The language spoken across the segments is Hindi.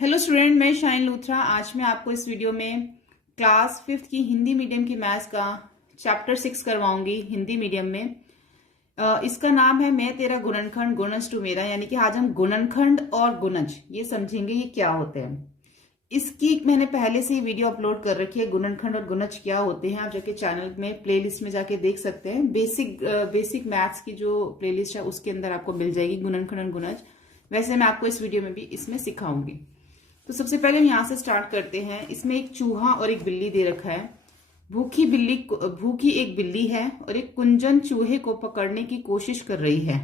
हेलो स्टूडेंट, मैं शाइन लूथरा। आज मैं आपको इस वीडियो में क्लास 5th की हिंदी मीडियम की मैथ्स का चैप्टर 6 करवाऊंगी हिंदी मीडियम में। इसका नाम है मैं तेरा गुणनखंड गुणज टू मेरा, यानी कि आज हम गुणनखंड और गुणज ये समझेंगे ये क्या होते हैं। इसकी मैंने पहले से ही वीडियो अपलोड कर रखी है, गुणनखंड और गुणज क्या होते हैं। आप जाके चैनल में प्लेलिस्ट में जाके देख सकते हैं। बेसिक मैथ्स की जो प्लेलिस्ट है उसके अंदर आपको मिल जाएगी गुणनखंड और गुणज। वैसे मैं आपको इस वीडियो में भी इसमें सिखाऊंगी। तो सबसे पहले हम यहाँ से स्टार्ट करते हैं। इसमें एक चूहा और एक बिल्ली दे रखा है। भूखी एक बिल्ली है और एक कुंजन चूहे को पकड़ने की कोशिश कर रही है।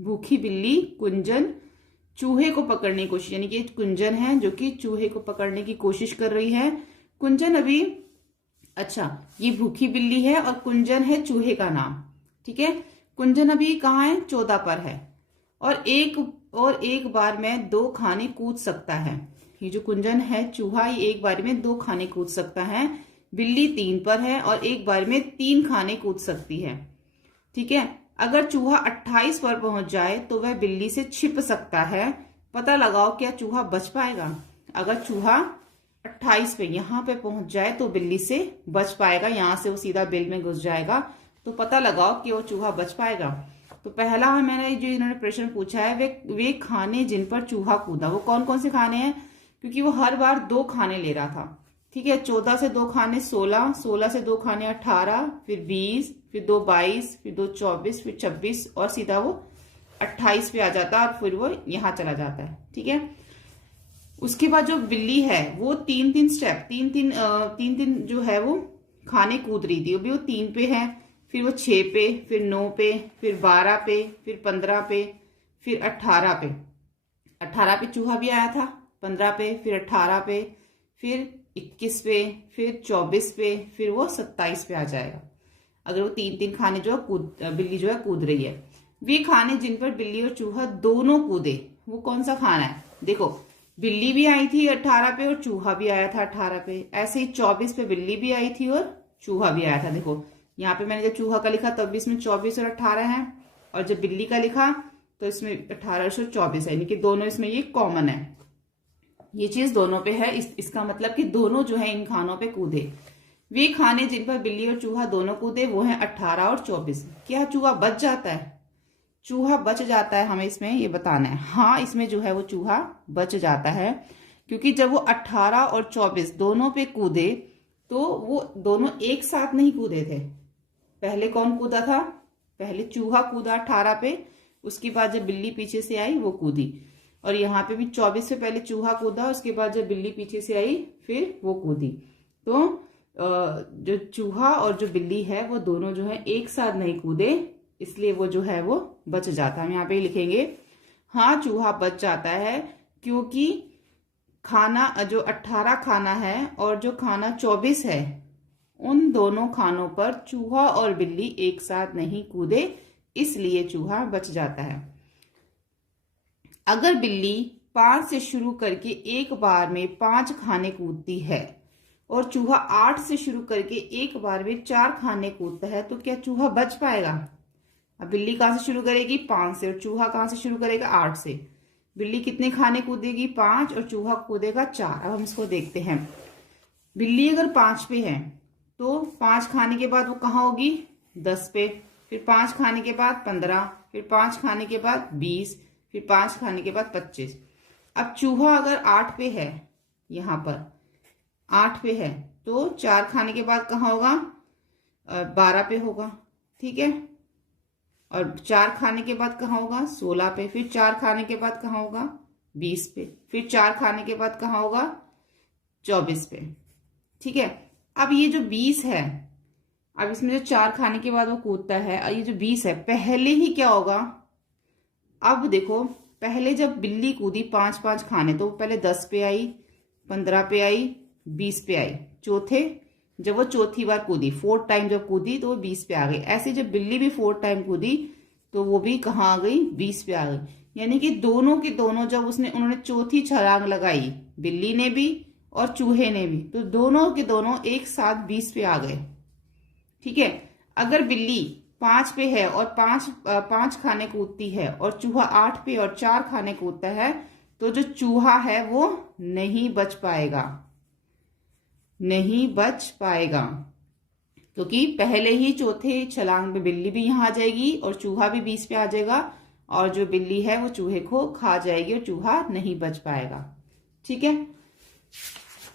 भूखी बिल्ली कुंजन चूहे को पकड़ने की कोशिश, यानी कि कुंजन है जो कि चूहे को पकड़ने की कोशिश कर रही है। कुंजन अभी ये भूखी बिल्ली है और कुंजन है चूहे का नाम। ठीक है, कुंजन अभी कहाँ है? 14 पर है और एक बार में 2 खाने कूद सकता है। ये जो कुंजन है चूहा, ये एक बार में 2 खाने कूद सकता है। बिल्ली 3 पर है और एक बार में 3 खाने कूद सकती है। ठीक है, अगर चूहा 28 पर पहुंच जाए तो वह बिल्ली से छिप सकता है। पता लगाओ क्या चूहा बच पाएगा? अगर चूहा 28 पे यहाँ पे पहुंच जाए तो बिल्ली से बच पाएगा, यहां से वो सीधा बिल में घुस जाएगा। तो पता लगाओ कि वो चूहा बच पाएगा। तो पहला मैंने जो इन्होंने प्रश्न पूछा है वे खाने जिन पर चूहा कूदा, वो कौन कौन से खाने हैं? क्योंकि वो हर बार 2 खाने ले रहा था। ठीक है, 14 से 2 खाने 16, 16 से 2 खाने 18, फिर 20, फिर 2 22, फिर 2 24, फिर 26 और सीधा वो 28 पे आ जाता है और फिर वो यहां चला जाता है। ठीक है, उसके बाद जो बिल्ली है वो तीन तीन जो है वो खाने कूद रही थी। अभी वो 3 पे है, फिर वो 6 पे, फिर 9 पे, फिर 12 पे, फिर 15 पे, फिर 18 पे। 18 पे चूहा भी आया था, 15 पे, फिर 18 पे, फिर 21 पे, फिर 24 पे, फिर वो 27 पे आ जाएगा। अगर वो 3 खाने जो है बिल्ली जो है कूद रही है। वे खाने जिन पर बिल्ली और चूहा दोनों कूदे, वो कौन सा खाना है? देखो, बिल्ली भी आई थी 18 पे और चूहा भी आया था 18 पे। ऐसे ही 24 पे बिल्ली भी आई थी और चूहा भी आया था। देखो यहाँ पे मैंने जब चूहा का लिखा तब भी इसमें 24 और 18 है, और जब बिल्ली का लिखा तो इसमें 18 और 24 है, यानी कि दोनों इसमें ये कॉमन है। ये चीज दोनों पे है, इसका मतलब कि दोनों जो है इन खानों पे कूदे। वे खाने जिन पर बिल्ली और चूहा दोनों कूदे वो है 18 और 24। क्या चूहा बच जाता है? चूहा बच जाता है, हमें इसमें ये बताना है। हाँ, इसमें जो है वो चूहा बच जाता है, क्योंकि जब वो 18 और 24 दोनों पे कूदे तो वो दोनों एक साथ नहीं कूदे थे। पहले कौन कूदा था? पहले चूहा कूदा 18 पे, उसके बाद जब बिल्ली पीछे से आई वो कूदी। और यहाँ पे भी 24 से पहले चूहा कूदा, उसके बाद जब बिल्ली पीछे से आई फिर वो कूदी। तो जो चूहा और जो बिल्ली है वो दोनों जो है एक साथ नहीं कूदे, इसलिए वो जो है वो बच जाता है। हम यहाँ पे लिखेंगे हाँ चूहा बच जाता है, क्योंकि खाना जो 18 खाना है और जो खाना 24 है उन दोनों खानों पर चूहा और बिल्ली एक साथ नहीं कूदे, इसलिए चूहा बच जाता है। अगर बिल्ली 5 से शुरू करके एक बार में 5 खाने कूदती है और चूहा 8 से शुरू करके एक बार में 4 खाने कूदता है, तो क्या चूहा बच पाएगा? अब बिल्ली कहां से शुरू करेगी? 5 से, और चूहा कहां से शुरू करेगा? 8 से। बिल्ली कितने खाने कूदेगी? 5, और चूहा कूदेगा 4। अब हम इसको देखते हैं। बिल्ली अगर 5 पे है तो 5 खाने के बाद वो कहाँ होगी? 10 पे, फिर 5 खाने के बाद 15, फिर 5 खाने के बाद 20, फिर 5 खाने के बाद 25। अब चूहा अगर 8 पे है, यहां पर 8 पे है, तो 4 खाने के बाद कहाँ होगा? 12 पे होगा। ठीक है, और 4 खाने के बाद कहाँ होगा? 16 पे, फिर 4 खाने के बाद कहाँ होगा? 20 पे, फिर 4 खाने के बाद कहाँ होगा? 24 पे। ठीक है, अब ये जो 20 है, अब इसमें जो 4 खाने के बाद वो कूदता है, और ये जो 20 है पहले ही क्या होगा? अब देखो, पहले जब बिल्ली कूदी 5 खाने, तो पहले 10 पे आई, 15 पे आई, 20 पे आई। जब वो चौथी बार कूदी, 4th टाइम जब कूदी तो वो 20 पे आ गई। ऐसे जब बिल्ली भी 4th टाइम कूदी तो वो भी कहाँ आ गई? 20 पे आ गई। यानी कि दोनों के दोनों जब उन्होंने चौथी छलांग लगाई, बिल्ली ने भी और चूहे ने भी, तो दोनों के दोनों एक साथ 20 पे आ गए। ठीक है, अगर बिल्ली 5 पे है और 5 खाने कूदती है और चूहा 8 पे और 4 खाने कूदता है, तो जो चूहा है वो नहीं बच पाएगा, नहीं बच पाएगा, क्योंकि पहले ही चौथे छलांग में बिल्ली भी यहाँ आ जाएगी और चूहा भी बीच पे आ जाएगा, और जो बिल्ली है वो चूहे को खा जाएगी और चूहा नहीं बच पाएगा। ठीक है,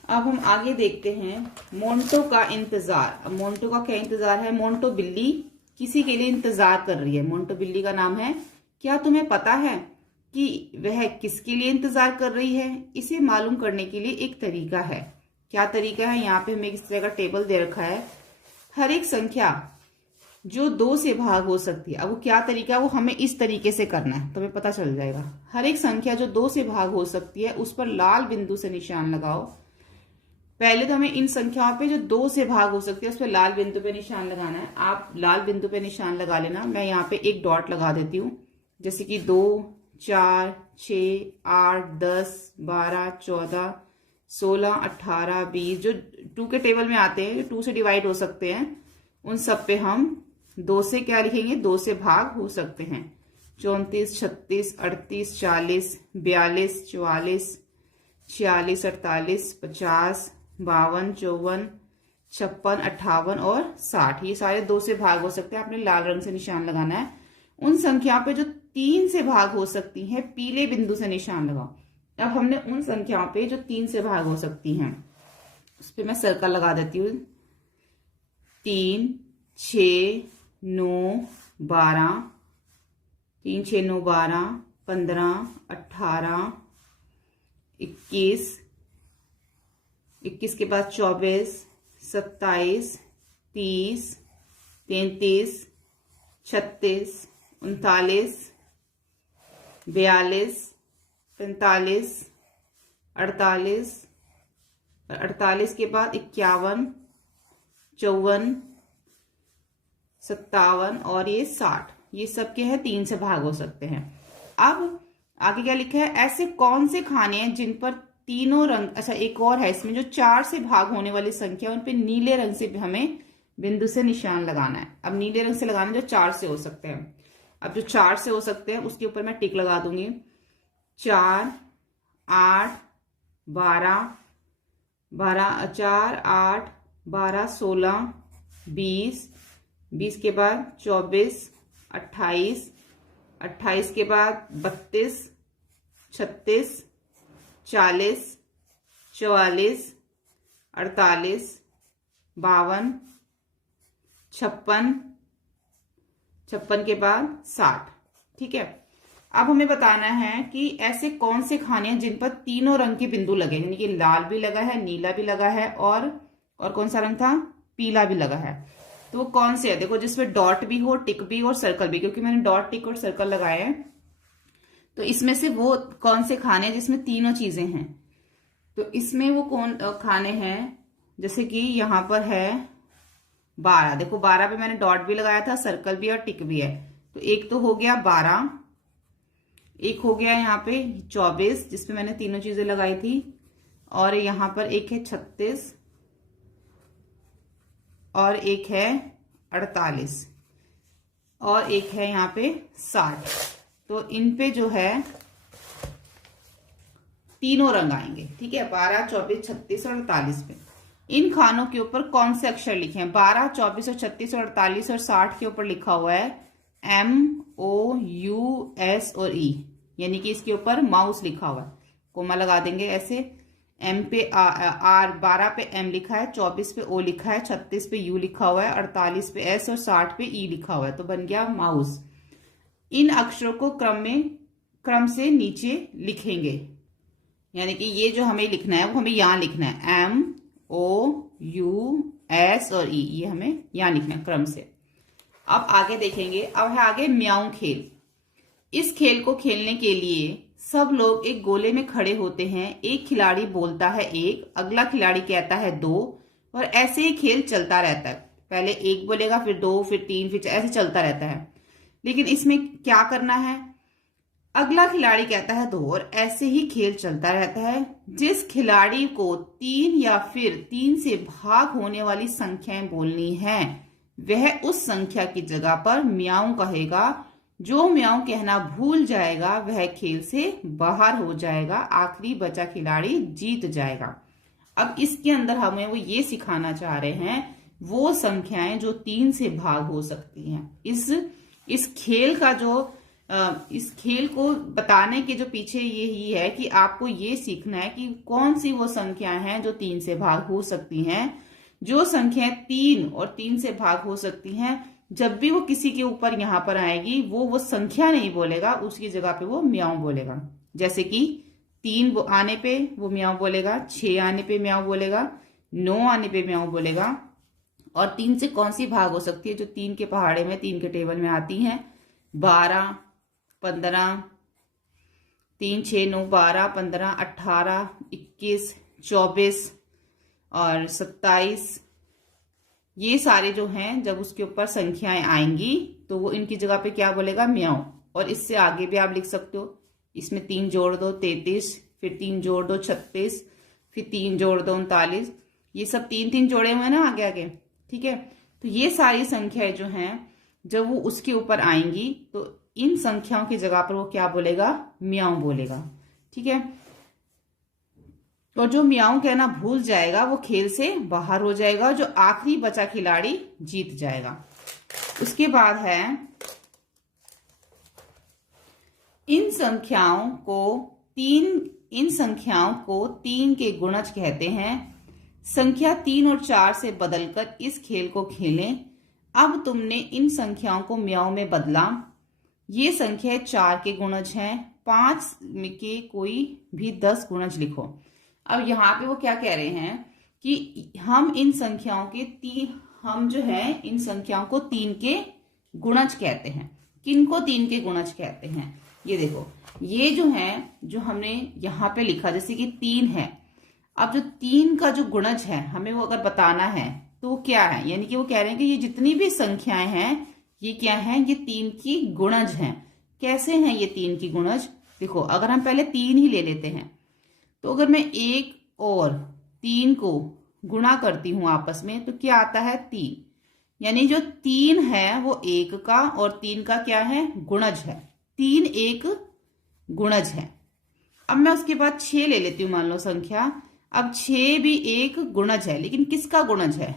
अब हम आगे देखते हैं मोंटो का इंतजार। अब मोंटो का क्या इंतजार है? मोंटो बिल्ली किसी के लिए इंतजार कर रही है। मोंटो बिल्ली का नाम है। क्या तुम्हें पता है कि वह किसके लिए इंतजार कर रही है? इसे मालूम करने के लिए एक तरीका है। क्या तरीका है? यहाँ पे हमें इस तरह का टेबल दे रखा है। हर एक संख्या जो 2 से भाग हो सकती है, अब वो क्या तरीका है, वो हमें इस तरीके से करना है, तो हमें पता चल जाएगा। हर एक संख्या जो 2 से भाग हो सकती है उस पर लाल बिंदु से निशान लगाओ। पहले तो हमें इन संख्याओं पे जो 2 से भाग हो सकती है उस पर लाल बिंदु पे निशान लगाना है। आप लाल बिंदु पे निशान लगा लेना। मैं यहाँ पे एक डॉट लगा देती हूँ, जैसे कि 2, 4, 6, 8, 10, 12, 14, 16, 18, 20 जो 2 के टेबल में आते हैं, जो 2 से डिवाइड हो सकते हैं, उन सब पे हम 2 से क्या लिखेंगे? 2 से भाग हो सकते हैं। 34, 36, 38, 40, 42, 44, 46, 48, 50, 52, 54, 56, 58 और 60, ये सारे 2 से भाग हो सकते हैं। आपने लाल रंग से निशान लगाना है। उन संख्याओं पे जो 3 से भाग हो सकती हैं पीले बिंदु से निशान लगाओ। अब हमने उन संख्याओं पे जो 3 से भाग हो सकती हैं उस पे मैं सर्कल लगा देती हूँ। 3, 6, 9, 12, 3, 6, 9, 12, 15, 18, 21, 21 के बाद 24, 27, 30, 33, 36, 39, 42, 45, 48, 48 के बाद 51, 54, 57 और ये 60, ये सब के हैं 3 से भाग हो सकते हैं। अब आगे क्या लिखा है? ऐसे कौन से खाने हैं जिन पर तीनों रंग, अच्छा एक और है इसमें, जो 4 से भाग होने वाली संख्या उन पे नीले रंग से हमें बिंदु से निशान लगाना है। अब नीले रंग से लगाना जो 4 से हो सकते हैं। अब जो 4 से हो सकते हैं उसके ऊपर मैं टिक लगा दूंगी। 4, 8, 12, 4, 8, 12, 16, 20, 20 के बाद 24, 28, 28 के बाद 32, 36, 40, 44, 48, 52, 56, 56 के बाद 60। ठीक है, अब हमें बताना है कि ऐसे कौन से खाने हैं जिन पर तीनों रंग के बिंदु लगे, यानी कि लाल भी लगा है, नीला भी लगा है और कौन सा रंग था? पीला भी लगा है। तो वो कौन से है? देखो, जिसमें डॉट भी हो, टिक भी और सर्कल भी, क्योंकि मैंने डॉट, टिक और सर्कल लगाए हैं। तो इसमें से वो कौन से खाने हैं जिसमें तीनों चीजें हैं? तो इसमें वो कौन खाने हैं? जैसे कि यहाँ पर है 12। देखो 12 पे मैंने डॉट भी लगाया था, सर्कल भी और टिक भी है। तो एक तो हो गया 12, एक हो गया यहाँ पे 24 जिसपे मैंने तीनों चीजें लगाई थी, और यहाँ पर एक है 36 और एक है 48 और एक है यहाँ पे 60। तो इन पे जो है तीनों रंग आएंगे। ठीक है, 12, 24, 36 और 48 पे। इन खानों के ऊपर कौन से अक्षर लिखे हैं? 12, 24 और 36 और 48 और 60 के ऊपर लिखा हुआ है MOUS और E, यानी कि इसके ऊपर माउस लिखा हुआ है। कोमा लगा देंगे ऐसे। M पे R, 12 पे M लिखा है, 24 पे O लिखा है, 36 पे U लिखा हुआ है, 48 पे S और 60 पे E लिखा हुआ है। तो बन गया माउस। इन अक्षरों को क्रम से नीचे लिखेंगे, यानी कि ये जो हमें लिखना है वो हमें यहाँ लिखना है MOUS और E, ये हमें यहाँ लिखना है क्रम से। अब आगे देखेंगे। अब है आगे म्याऊं खेल। इस खेल को खेलने के लिए सब लोग एक गोले में खड़े होते हैं। एक खिलाड़ी बोलता है 1, अगला खिलाड़ी कहता है 2 और ऐसे ही खेल चलता रहता है। पहले 1 बोलेगा, फिर 2, फिर 3, फिर ऐसे चलता रहता है। लेकिन इसमें क्या करना है? अगला खिलाड़ी कहता है 2 और ऐसे ही खेल चलता रहता है। जिस खिलाड़ी को 3 या फिर 3 से भाग होने वाली संख्याएं बोलनी है वह उस संख्या की जगह पर म्याऊं कहेगा जो म्याऊं कहना भूल जाएगा वह खेल से बाहर हो जाएगा, आखिरी बचा खिलाड़ी जीत जाएगा। अब इसके अंदर हमें वो ये सिखाना चाह रहे हैं वो संख्याएं जो 3 से भाग हो सकती हैं। इस खेल का जो इस खेल को बताने के जो पीछे यही है कि आपको ये सीखना है कि कौन सी वो संख्याएं हैं जो 3 से भाग हो सकती हैं। जो संख्याएं 3 और 3 से भाग हो सकती हैं, जब भी वो किसी के ऊपर यहां पर आएगी वो संख्या नहीं बोलेगा, उसकी जगह पे वो म्याऊं बोलेगा। जैसे कि 3 आने पे वो म्याऊं बोलेगा, 6 आने पे म्याऊं बोलेगा, 9 आने पे म्याऊं बोलेगा। और 3 से कौन सी भाग हो सकती है जो 3 के पहाड़े में 3 के टेबल में आती हैं? 12, 15, 3, 6, 9, 12, 15, 18, 21, 24 और 27। ये सारे जो हैं जब उसके ऊपर संख्याएं आएंगी तो वो इनकी जगह पे क्या बोलेगा? म्याऊं। और इससे आगे भी आप लिख सकते हो, इसमें 3 जोड़ दो 33, फिर 3 जोड़ दो 36, फिर 3 जोड़ दो 39। ये सब 3 जोड़े हुए हैं ना आगे आगे, ठीक है। तो ये सारी संख्याएं जो हैं जब वो उसके ऊपर आएंगी तो इन संख्याओं की जगह पर वो क्या बोलेगा? म्याऊं बोलेगा, ठीक है। और जो म्याऊं कहना भूल जाएगा वो खेल से बाहर हो जाएगा, जो आखिरी बचा खिलाड़ी जीत जाएगा। उसके बाद है इन संख्याओं को 3 के गुणज कहते हैं। संख्या 3 और 4 से बदलकर इस खेल को खेलें। अब तुमने इन संख्याओं को म्याऊं में बदला। ये संख्या 4 के गुणज हैं, 5 के कोई भी 10 गुणज लिखो। अब यहाँ पे वो क्या कह रहे हैं कि हम इन संख्याओं को 3 के गुणज कहते हैं। किनको 3 के गुणज कहते हैं? ये देखो, ये जो है जो हमने यहाँ पे लिखा, जैसे कि 3 है। अब जो 3 का जो गुणज है हमें वो अगर बताना है तो वो क्या है? यानी कि वो कह रहे हैं कि ये जितनी भी संख्याएं हैं ये क्या है? ये 3 की गुणज हैं। कैसे हैं ये 3 की गुणज? देखो, अगर हम पहले 3 ही ले लेते हैं तो अगर मैं 1 और 3 को गुणा करती हूं आपस में तो क्या आता है? 3। यानी जो 3 है वो 1 का और 3 का क्या है? गुणज है। 3 एक गुणज है। अब मैं उसके बाद 6 ले लेती हूँ मान लो संख्या। अब 6 भी एक गुणज है, लेकिन किसका गुणज है?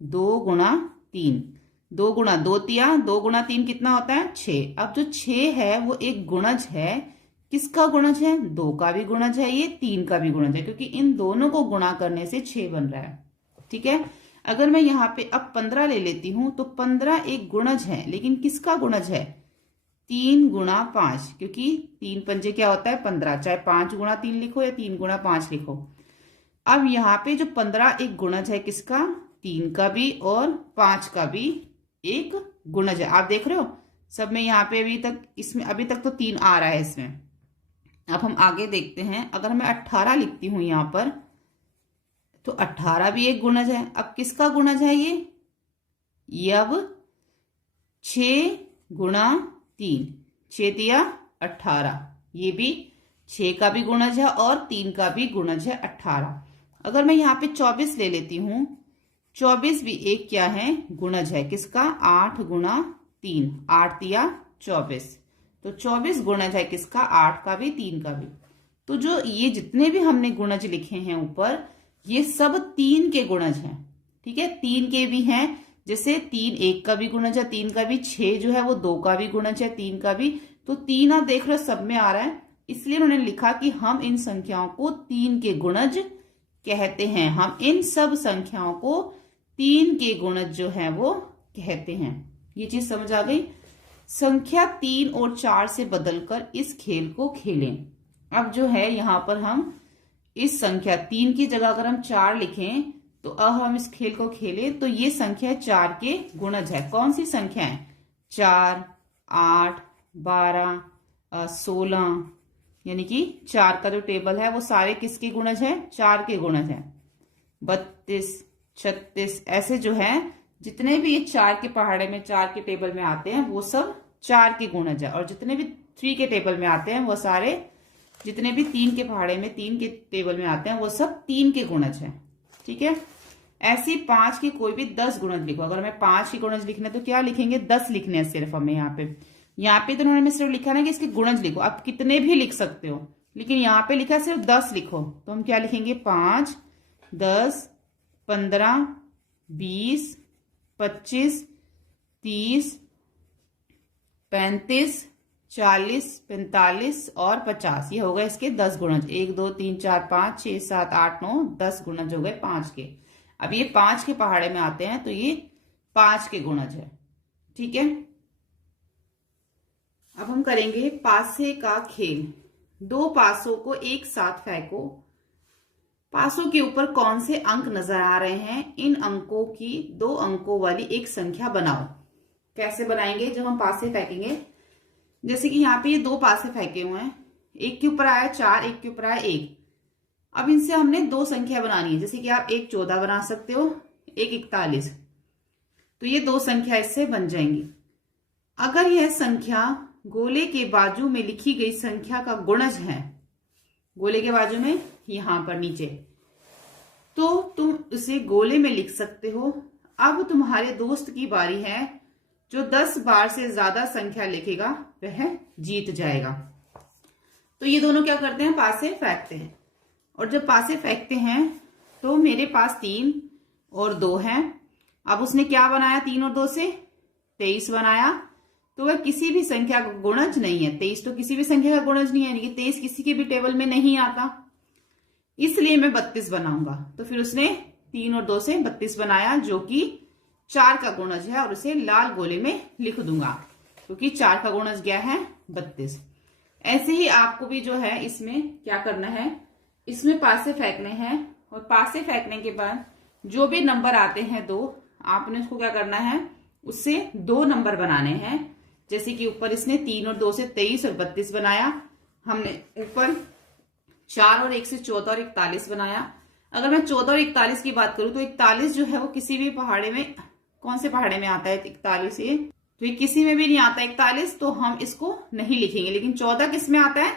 2 गुणा 3। 2 गुणा 2 तिया, 2 गुणा 3 कितना होता है? 6। अब जो 6 है वो एक गुणज है। किसका गुणज है? 2 का भी गुणज है, ये 3 का भी गुणज है, क्योंकि इन दोनों को गुणा करने से 6 बन रहा है, ठीक है। अगर मैं यहाँ पे अब 15 ले लेती हूं तो 15 एक गुणज है, लेकिन किसका गुणज है? 3 गुणा 5, क्योंकि 3 पंजे क्या होता है? 15। चाहे 5 गुणा 3 लिखो या 3 गुणा 5 लिखो। अब यहाँ पे जो 15 एक गुणज है, किसका? 3 का भी और 5 का भी एक गुणज है। आप देख रहे हो सब में यहाँ पे अभी तक तो 3 आ रहा है इसमें। अब हम आगे देखते हैं। अगर मैं 18 लिखती हूं यहां पर तो 18 भी एक गुणज है। अब किसका गुणज है ये? अब 6 गुणा 3, 6 दिया 18, ये भी 6 का भी गुणज है और 3 का भी गुणज है 18। अगर मैं यहाँ पे 24 ले लेती हूं, 24 भी एक क्या है? गुणज है। किसका? 8 गुणा 3, 8 दिया 24, तो 24 गुणज है किसका? 8 का भी 3 का भी। तो जो ये जितने भी हमने गुणज लिखे हैं ऊपर, ये सब 3 के गुणज हैं, ठीक है। 3 के भी हैं, जैसे 3 1 का भी गुणज है, 3 का भी। 6 जो है वो 2 का भी गुणज है, 3 का भी। तो 3 आप देख रहे हो सब में आ रहा है, इसलिए उन्होंने लिखा कि हम इन संख्याओं को 3 के गुणज कहते हैं। हम इन सब संख्याओं को 3 के गुणज जो है वो कहते हैं। ये चीज समझ आ गई? संख्या 3 और 4 से बदलकर इस खेल को खेलें। अब जो है यहां पर हम इस संख्या 3 की जगह अगर हम 4 लिखें तो अब हम इस खेल को खेलें तो ये संख्या 4 के गुणज है। कौन सी संख्या है? 4, 8, 12, 16, यानी कि 4 का जो टेबल है वो सारे किसके गुणज है? 4 के गुणज है। 32, 36 ऐसे जो है जितने भी ये 4 के पहाड़े में 4 के टेबल में आते हैं वो सब 4 के गुणज है। और जितने भी 3 के टेबल में आते हैं वो सारे, जितने भी 3 के पहाड़े में 3 के टेबल में आते हैं वो सब 3 के गुणज है, ठीक है। ऐसे 5 के कोई भी 10 गुणज लिखो। अगर मैं 5 के गुणज लिखने तो क्या लिखेंगे? 10 लिखने हैं सिर्फ हमें यहाँ पे। यहाँ पे तो उन्होंने मैं सिर्फ लिखा ना कि इसके गुणज लिखो, आप कितने भी लिख सकते हो, लेकिन यहाँ पे लिखा सिर्फ 10 लिखो। तो हम क्या लिखेंगे, 5, 10, 15, 20, 25, 30, 35, 40, 45 और 50। ये हो गए इसके 10 गुणज। 1, 2, 3, 4, 5, 6, 7, 8, 9, 10 गुणज हो गए 5 के। अब ये 5 के पहाड़े में आते हैं तो ये 5 के गुणज है। ठीक है, अब हम करेंगे पासे का खेल। 2 पासों को एक साथ फेंको। पासों के ऊपर कौन से अंक नजर आ रहे हैं, इन अंकों की 2 अंकों वाली एक संख्या बनाओ। कैसे बनाएंगे, जब हम पासे फेंकेंगे, जैसे कि यहाँ पे ये 2 पासे फेंके हुए हैं, एक के ऊपर आया 4, एक के ऊपर आया 1। अब इनसे हमने 2 संख्या बनानी है, जैसे कि आप 1 14 बना सकते हो, 1 41। तो ये 2 संख्या इससे बन जाएंगी। अगर यह संख्या गोले के बाजू में लिखी गई संख्या का गुणज है, गोले के बाजू में यहां पर नीचे, तो तुम उसे गोले में लिख सकते हो। अब तुम्हारे दोस्त की बारी है, जो 10 बार से ज्यादा संख्या लिखेगा वह जीत जाएगा। तो ये दोनों क्या करते हैं, पासे फेंकते हैं। और जब पासे फेंकते हैं तो मेरे पास 3 और 2 हैं। अब उसने क्या बनाया, 3 और 2 से 23 बनाया। तो वह किसी भी संख्या का गुणज नहीं है। 23 तो किसी भी संख्या का गुणज नहीं है, यानी कि 23 किसी के भी टेबल में नहीं आता, इसलिए मैं 32 बनाऊंगा। तो फिर उसने 3 और 2 से 32 बनाया, जो कि 4 का गुणज है, और उसे लाल गोले में लिख दूंगा क्योंकि 4 का गुणज क्या है, 32। ऐसे ही आपको भी जो है इसमें क्या करना है, इसमें पासे फेंकने हैं, और पासे फेंकने के बाद जो भी नंबर आते हैं 2, आपने उसको क्या करना है, उससे 2 नंबर बनाने हैं। जैसे कि ऊपर इसने 3 और 2 से 23 और 32 बनाया, हमने ऊपर 4 और 1 से 14 और 41 बनाया। अगर मैं 14 और 41 की बात करूं तो 41 जो है वो किसी भी पहाड़े में, कौन से पहाड़े में आता है 41, ये तो ये किसी में भी नहीं आता 41, तो हम इसको नहीं लिखेंगे। लेकिन 14 किस में आता है,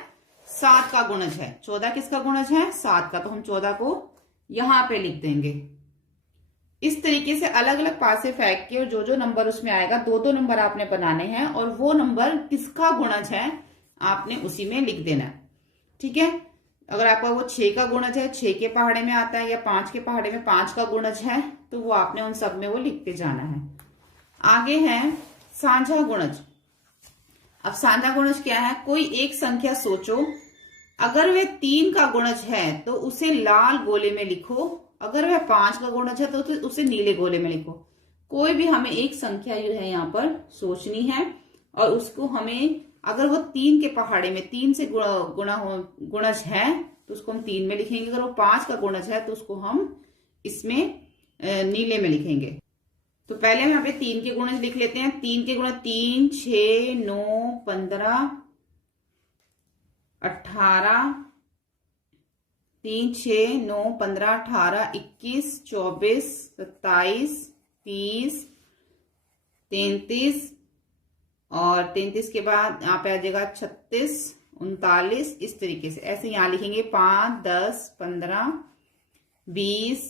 7 का गुणज है। 14 किसका गुणज है, 7 का, तो हम 14 को यहां पे लिख देंगे। इस तरीके से अलग अलग पासे फेंक के, और जो जो नंबर उसमें आएगा 2-2 नंबर आपने बनाने हैं, और वो नंबर किसका गुणज है आपने उसी में लिख देना है। ठीक है, अगर आपका वो 6 का गुणज है, 6 के पहाड़े में आता है, या 5 के पहाड़े में 5 का गुणज है, तो वो आपने उन सब में वो लिखते जाना है। आगे है साझा गुणज। अब साझा गुणज क्या है, कोई एक संख्या सोचो, अगर वह 3 का गुणज है तो उसे लाल गोले में लिखो, अगर वह 5 का गुणज है तो उसे नीले गोले में लिखो। कोई भी हमें एक संख्या जो है यहाँ पर सोचनी है, और उसको हमें, अगर वो 3 के पहाड़े में 3 से गुणज है तो उसको हम 3 में लिखेंगे, अगर वो 5 का गुणज है तो उसको हम इसमें नीले में लिखेंगे। तो पहले हम यहाँ पे 3 के गुणज लिख लेते हैं। 3 के गुणज 3, 6, 9, 15, 18, 3, 6, 9, 15, 18, 21, 24, 27, 30, 33, और 33 के बाद यहाँ पे आ जाएगा 36, 39, इस तरीके से ऐसे यहाँ लिखेंगे 5, 10, 15, 20,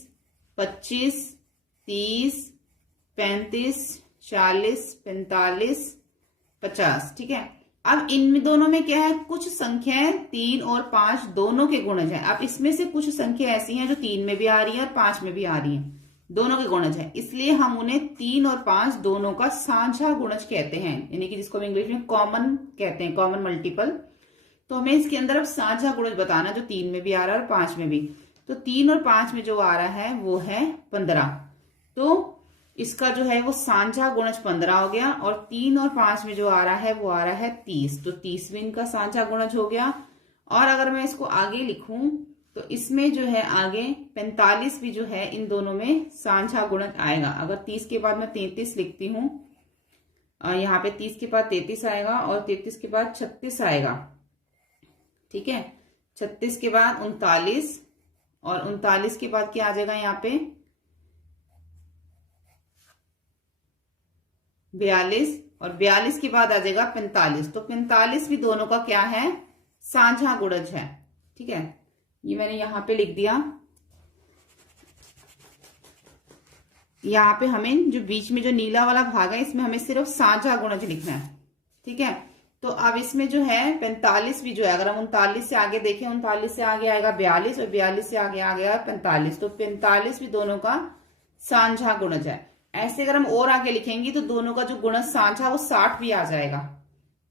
25, 30, 35, 40, 45, 50। ठीक है, अब इन दोनों में क्या है, कुछ संख्याएं 3 और 5 दोनों के गुणज हैं। अब इसमें से कुछ संख्या ऐसी हैं जो 3 में भी आ रही है और 5 में भी आ रही हैं, दोनों के गुणज है, इसलिए हम उन्हें 3 और 5 दोनों का साझा गुणज कहते हैं, यानी कि जिसको हम इंग्लिश में कॉमन कहते हैं, कॉमन मल्टीपल। तो हमें इसके अंदर अब साझा गुणज बताना, जो 3 में भी आ रहा है और 5 में भी। तो 3 और 5 में जो आ रहा है वो है 15, तो इसका जो है वो साझा गुणज 15 हो गया। और 3 और 5 में जो आ रहा है वो आ रहा है 30, तो 30 भी इनका साझा गुणज हो गया। और अगर मैं इसको आगे लिखूं तो इसमें जो है आगे 45 भी जो है इन दोनों में साझा गुणज आएगा। अगर 30 के बाद मैं 33 लिखती हूँ, यहाँ पे 30 के बाद 33 आएगा, और 33 के बाद 36 आएगा। ठीक है, 36 के बाद 39, और 39 के बाद क्या आ जाएगा यहाँ पे 42, और 42 के बाद आ जाएगा 45। तो 45 भी दोनों का क्या है, साझा गुणज है। ठीक है, ये मैंने यहां पे लिख दिया। यहाँ पे हमें जो बीच में जो नीला वाला भाग है, इसमें हमें सिर्फ साझा गुणज लिखना है। ठीक है। तो अब इसमें जो है 45 भी जो है, अगर हम 39 से आगे देखें, 39 से आगे आएगा 42 और 42 से आगे आ गया 45, तो 45 भी दोनों का साझा गुणज है। ऐसे अगर हम और आगे लिखेंगे तो दोनों का जो गुणज साझा वो 60 भी आ जाएगा।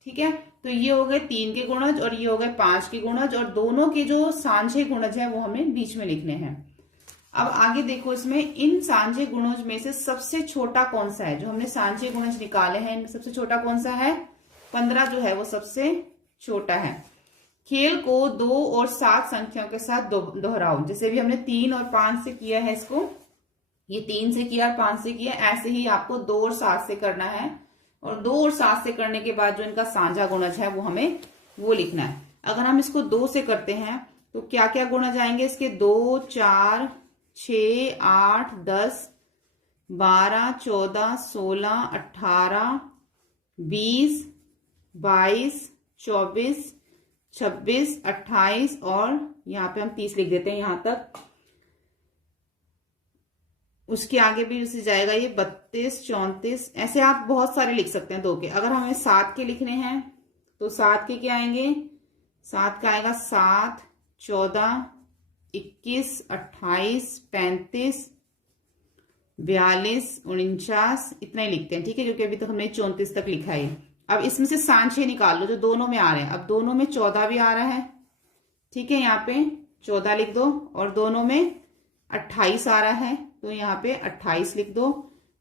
ठीक है, तो ये हो गए 3 के गुणज और ये हो गए 5 के गुणज, और दोनों के जो सांझे गुणज है वो हमें बीच में लिखने हैं। अब आगे देखो, इसमें इन सांझे गुणज में से सबसे छोटा कौन सा है? जो हमने सांझे गुणज निकाले हैं इनमें सबसे छोटा कौन सा है? 15 जो है वो सबसे छोटा है। खेल को 2 और 7 संख्याओं के साथ दोहराओ। जैसे भी हमने 3 और 5 से किया है इसको, ये 3 से किया 5 से किया, ऐसे ही आपको 2 और 7 से करना है। और 2 और 7 से करने के बाद जो इनका साझा गुणज है वो हमें वो लिखना है। अगर हम इसको 2 से करते हैं तो क्या क्या गुणज आएंगे इसके? 2, 4, 6, 8, 10, 12, 14, 16, 18, 20, 22, 24, 26, 28 और यहाँ पे हम 30 लिख देते हैं यहां तक। उसके आगे भी उसे जाएगा ये 32, 34, ऐसे आप बहुत सारे लिख सकते हैं 2 के। अगर हमें 7 के लिखने हैं तो 7 के क्या आएंगे? 7 का आएगा 7, 14, 21, 28, 35, 42, 49, इतना ही लिखते हैं। ठीक है, क्योंकि अभी तक हमने 34 तक लिखा है। अब इसमें से सांझे निकाल लो जो दोनों में आ रहे हैं। अब दोनों में 14 भी आ रहा है, ठीक है, यहाँ पे 14 लिख दो, और दोनों में 28 आ रहा है तो यहाँ पे 28 लिख दो,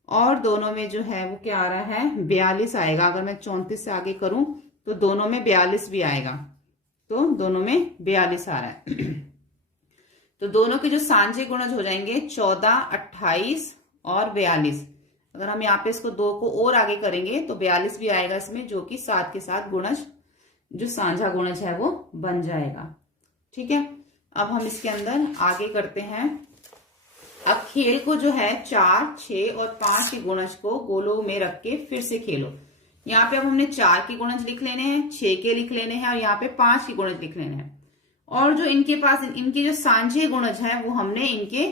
और दोनों में जो है वो क्या आ रहा है? 42 आएगा। अगर मैं 34 से आगे करूं तो दोनों में 42 भी आएगा, तो दोनों में 42 आ रहा है। तो दोनों के जो सांझे गुणज हो जाएंगे 14, 28 और 42। अगर हम यहाँ पे इसको 2 को और आगे करेंगे तो 42 भी आएगा इसमें, जो कि 7 के साथ गुणज जो साझा गुणज है वो बन जाएगा। ठीक है, अब हम इसके अंदर आगे करते हैं। अब खेल को जो है 4, 6 और 5 के गुणज को गोलों में रख के फिर से खेलो। यहाँ पे अब हमने 4 के गुणज लिख लेने हैं, 6 के लिख लेने हैं और यहाँ पे 5 के गुणज लिख लेने हैं। और जो इनके पास इनके जो सांझे गुणज है वो हमने इनके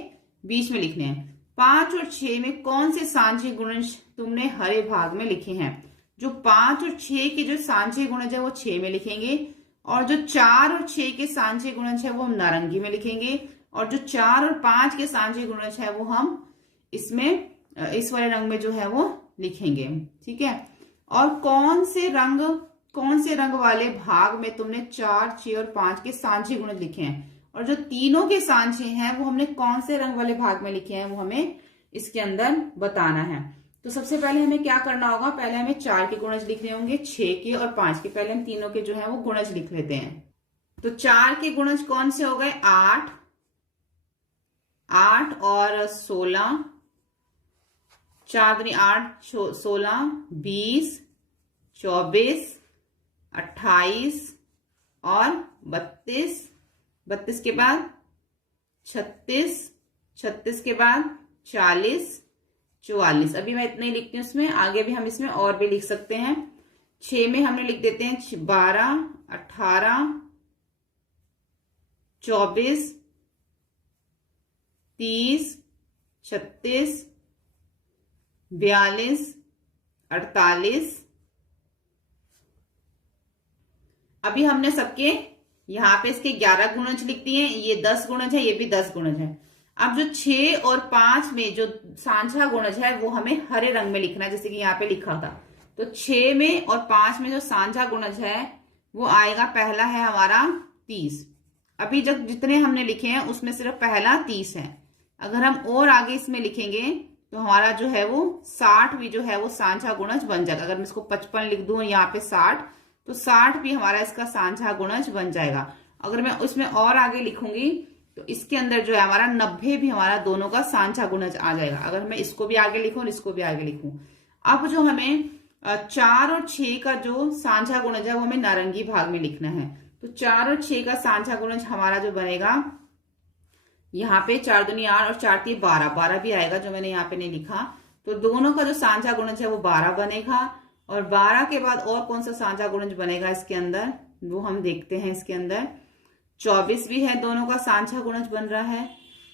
बीच में लिखने हैं। 5 और 6 में कौन से सांझे गुणज तुमने हरे भाग में लिखे हैं? जो 5 और 6 के जो सांझे गुणज है वो 6 में लिखेंगे, और जो 4 और 6 के सांझे गुणज है वो हम नारंगी में लिखेंगे, और जो 4 और 5 के सांझे गुणज है वो हम इसमें इस वाले रंग में जो है वो लिखेंगे। ठीक है, और कौन से रंग वाले भाग में तुमने 4, 6 और 5 के सांझे गुणज लिखे हैं? और जो तीनों के सांझे हैं वो हमने कौन से रंग वाले भाग में लिखे हैं वो हमें इसके अंदर बताना है। तो सबसे पहले हमें क्या करना होगा? पहले हमें 4 के गुणज लिखने होंगे, 6 के और 5 के। पहले हम तीनों के जो है वो गुणज लिख लेते हैं। तो 4 के गुणज कौन से हो गए? 8, 8 और 16, 4 दूनी 8, 16, 20, 24, 28 और 32, 32 के बाद 36, 36 के बाद 40, 44। अभी मैं इतना ही लिखती हूँ, इसमें आगे भी हम इसमें और भी लिख सकते हैं। 6 में हमने लिख देते हैं 12, 18, 24, 30, 36, 42, 48। अभी हमने सबके यहाँ पे इसके 11 गुणज लिख दिए, ये 10 गुणज है, ये भी 10 गुणज है। अब जो 6 और 5 में जो सांझा गुणज है वो हमें हरे रंग में लिखना है, जैसे कि यहाँ पे लिखा था। तो 6 में और 5 में जो सांझा गुणज है वो आएगा, पहला है हमारा 30। अभी जब जितने हमने लिखे हैं उसमें सिर्फ पहला 30 है। अगर हम और आगे इसमें लिखेंगे तो हमारा जो है वो 60 भी जो है वो सांझा गुणज बन जाएगा। अगर मैं इसको 55 लिख दूं यहाँ पे 60, तो 60 भी हमारा इसका सांझा गुणज बन जाएगा। अगर मैं उसमें और आगे लिखूंगी तो इसके अंदर जो है हमारा 90 भी हमारा दोनों का सांझा गुणज आ जाएगा। अगर मैं इसको भी आगे लिखूं और इसको भी आगे लिखूं। अब जो हमें 4 और 6 का जो सांझा गुणज है वो हमें नारंगी भाग में लिखना है। तो 4 और 6 का सांझा गुणज हमारा जो बनेगा, यहाँ पे 4 दूनी 8 और 4 3 12, 12 भी आएगा जो मैंने यहाँ पे नहीं लिखा। तो दोनों का जो सांझा गुणज है वो 12 बनेगा। और 12 के बाद और कौन सा सांझा गुणज बनेगा इसके अंदर, वो हम देखते हैं। इसके अंदर 24 भी है, दोनों का सांझा गुणज बन रहा है।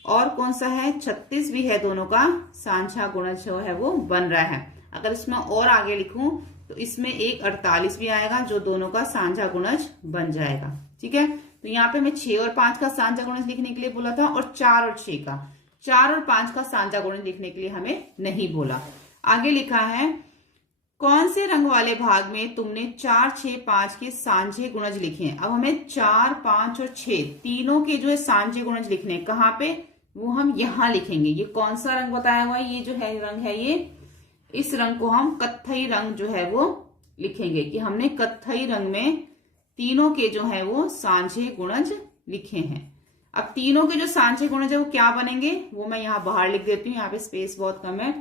और कौन सा है? 36 भी है, दोनों का सांझा गुणज जो है वो बन रहा है। अगर इसमें और आगे लिखूं तो इसमें एक 48 भी आएगा जो दोनों का साझा गुणज बन जाएगा। ठीक है, तो यहाँ पे मैं 6 और 5 का साझा गुणज लिखने के लिए बोला था और 4 और 6 का, 4 और 5 का साझा गुणज लिखने के लिए हमें नहीं बोला। आगे लिखा है कौन से रंग वाले भाग में तुमने 4, 6, 5 के सांझे गुणज लिखे हैं। अब हमें 4, 5 और 6 तीनों के जो है सांझे गुणज लिखने हैं। कहाँ पे, वो हम यहां लिखेंगे। ये कौन सा रंग बताया हुआ है, ये जो है रंग है, ये इस रंग को हम कत्थई रंग जो है वो लिखेंगे कि हमने कत्थई रंग में तीनों के जो है वो सांझे गुणज लिखे हैं। अब तीनों के जो सांझे गुणज है वो क्या बनेंगे, वो मैं यहाँ बाहर लिख देती हूँ, यहाँ पे स्पेस बहुत कम है।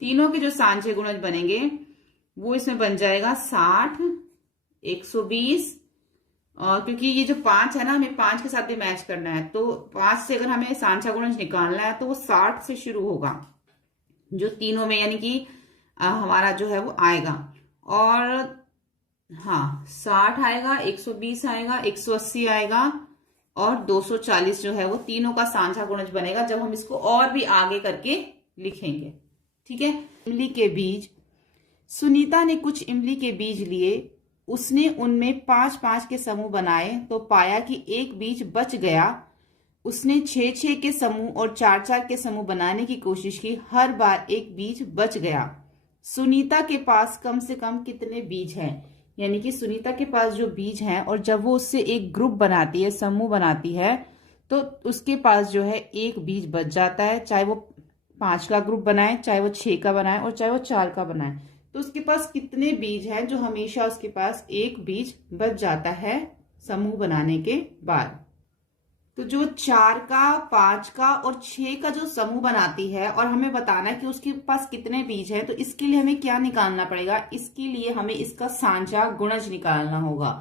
तीनों के जो सांझे गुणज बनेंगे वो इसमें बन जाएगा 60, 120, और क्योंकि ये जो 5 है ना, हमें 5 के साथ भी मैच करना है, तो 5 से अगर हमें सांझा गुणज निकालना है तो वो 60 से शुरू होगा जो तीनों में, यानी कि हमारा जो है वो आएगा। और हाँ 60 आएगा, 120 आएगा, 180 आएगा और 240 जो है वो तीनों का सांझा गुणज बनेगा जब हम इसको और भी आगे करके लिखेंगे। ठीक है, इमली के बीज। सुनीता ने कुछ इमली के बीज लिए, उसने उनमें 5-5 के समूह बनाए तो पाया कि एक बीज बच गया। उसने 6-6 के समूह और 4-4 के समूह बनाने की कोशिश की, हर बार एक बीज बच गया। सुनीता के पास कम से कम कितने बीज हैं, यानी कि सुनीता के पास जो बीज हैं और जब वो उससे एक ग्रुप बनाती है, समूह बनाती है, तो उसके पास जो है एक बीज बच जाता है। चाहे वो 5 का ग्रुप बनाए, चाहे वो 6 का बनाए और चाहे वो 4 का बनाए, तो उसके पास कितने बीज हैं, जो हमेशा उसके पास एक बीज बच जाता है समूह बनाने के बाद। तो जो 4 का, 5 का और 6 का जो समूह बनाती है और हमें बताना है कि उसके पास कितने बीज हैं, तो इसके लिए हमें क्या निकालना पड़ेगा, इसके लिए हमें इसका साझा गुणज निकालना होगा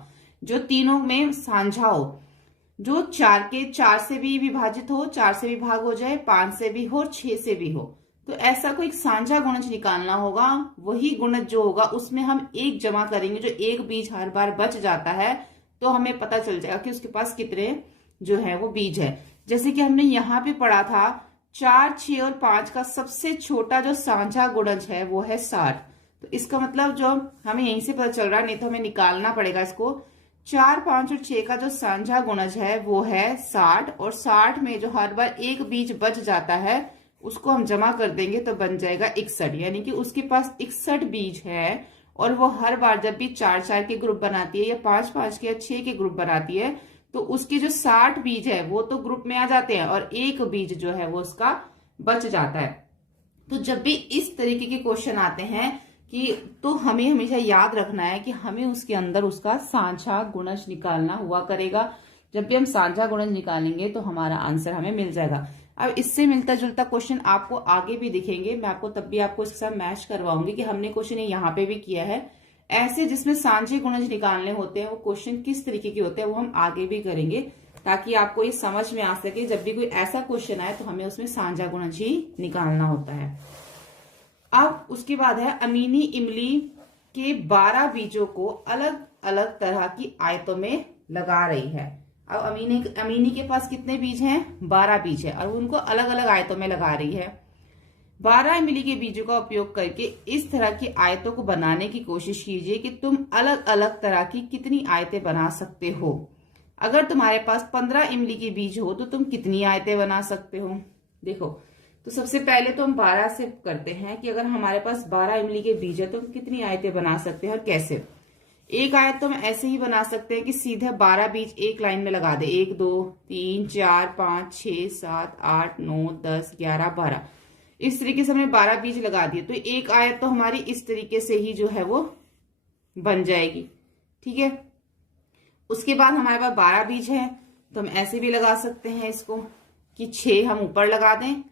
जो तीनों में साझा हो, जो 4 के 4 से भी विभाजित हो, 4 से भी भाग हो जाए, 5 से भी हो और 6 से भी हो। तो ऐसा कोई साझा गुणज निकालना होगा। वही गुणज जो होगा उसमें हम एक जमा करेंगे, जो एक बीज हर बार बच जाता है, तो हमें पता चल जाएगा कि उसके पास कितने जो है वो बीज है। जैसे कि हमने यहाँ पे पढ़ा था 4, 6 और 5 का सबसे छोटा जो साझा गुणज है वो है 60। तो इसका मतलब जो हमें यहीं से पता चल रहा है, नहीं तो हमें निकालना पड़ेगा इसको। 4, 5 और 6 का जो साझा गुणज है वो है 60, और 60 में जो हर बार एक बीज बच जाता है उसको हम जमा कर देंगे तो बन जाएगा 61, यानी कि उसके पास 61 बीज है। और वो हर बार जब भी 4-4 के ग्रुप बनाती है या 5-5 के या 6 के ग्रुप बनाती है, तो उसके जो 60 बीज है वो तो ग्रुप में आ जाते हैं और एक बीज जो है वो उसका बच जाता है। तो जब भी इस तरीके के क्वेश्चन आते हैं कि तो हमें हमेशा याद रखना है कि हमें उसके अंदर उसका साझा गुणज निकालना हुआ करेगा। जब भी हम साझा गुणज निकालेंगे तो हमारा आंसर हमें मिल जाएगा। अब इससे मिलता जुलता क्वेश्चन आपको आगे भी दिखेंगे, मैं आपको तब भी आपको इसके साथ मैच करवाऊंगी कि हमने क्वेश्चन यहाँ पे भी किया है। ऐसे जिसमें सांझे गुणज निकालने होते हैं वो क्वेश्चन किस तरीके के होते हैं वो हम आगे भी करेंगे, ताकि आपको ये समझ में आ सके जब भी कोई ऐसा क्वेश्चन आए तो हमें उसमें सांझा गुणज ही निकालना होता है। अब उसके बाद है अमीनी इमली के 12 बीजों को अलग अलग तरह की आयतों में लगा रही है। अब अमीनी के पास कितने बीज हैं, 12 बीज है, और उनको अलग अलग आयतों में लगा रही है। 12 इमली के बीजों का उपयोग करके इस तरह की आयतों को बनाने की कोशिश कीजिए कि तुम अलग अलग तरह की कितनी आयतें बना सकते हो। अगर तुम्हारे पास 15 इमली के बीज हो तो तुम कितनी आयतें बना सकते हो। देखो, तो सबसे पहले तो हम 12 से करते हैं कि अगर हमारे पास 12 इमली के बीज है तो हम कितनी आयतें बना सकते हैं और कैसे। एक आयत तो हम ऐसे ही बना सकते हैं कि सीधे 12 बीज एक लाइन में लगा दे, 1, 2, 3, 4, 5, 6, 7, 8, 9, 10, 11, 12, इस तरीके से हमने 12 बीज लगा दिए। तो एक आयत तो हमारी इस तरीके से ही जो है वो बन जाएगी। ठीक है, उसके बाद हमारे पास 12 बीज है तो हम ऐसे भी लगा सकते हैं इसको कि 6 हम ऊपर लगा दें,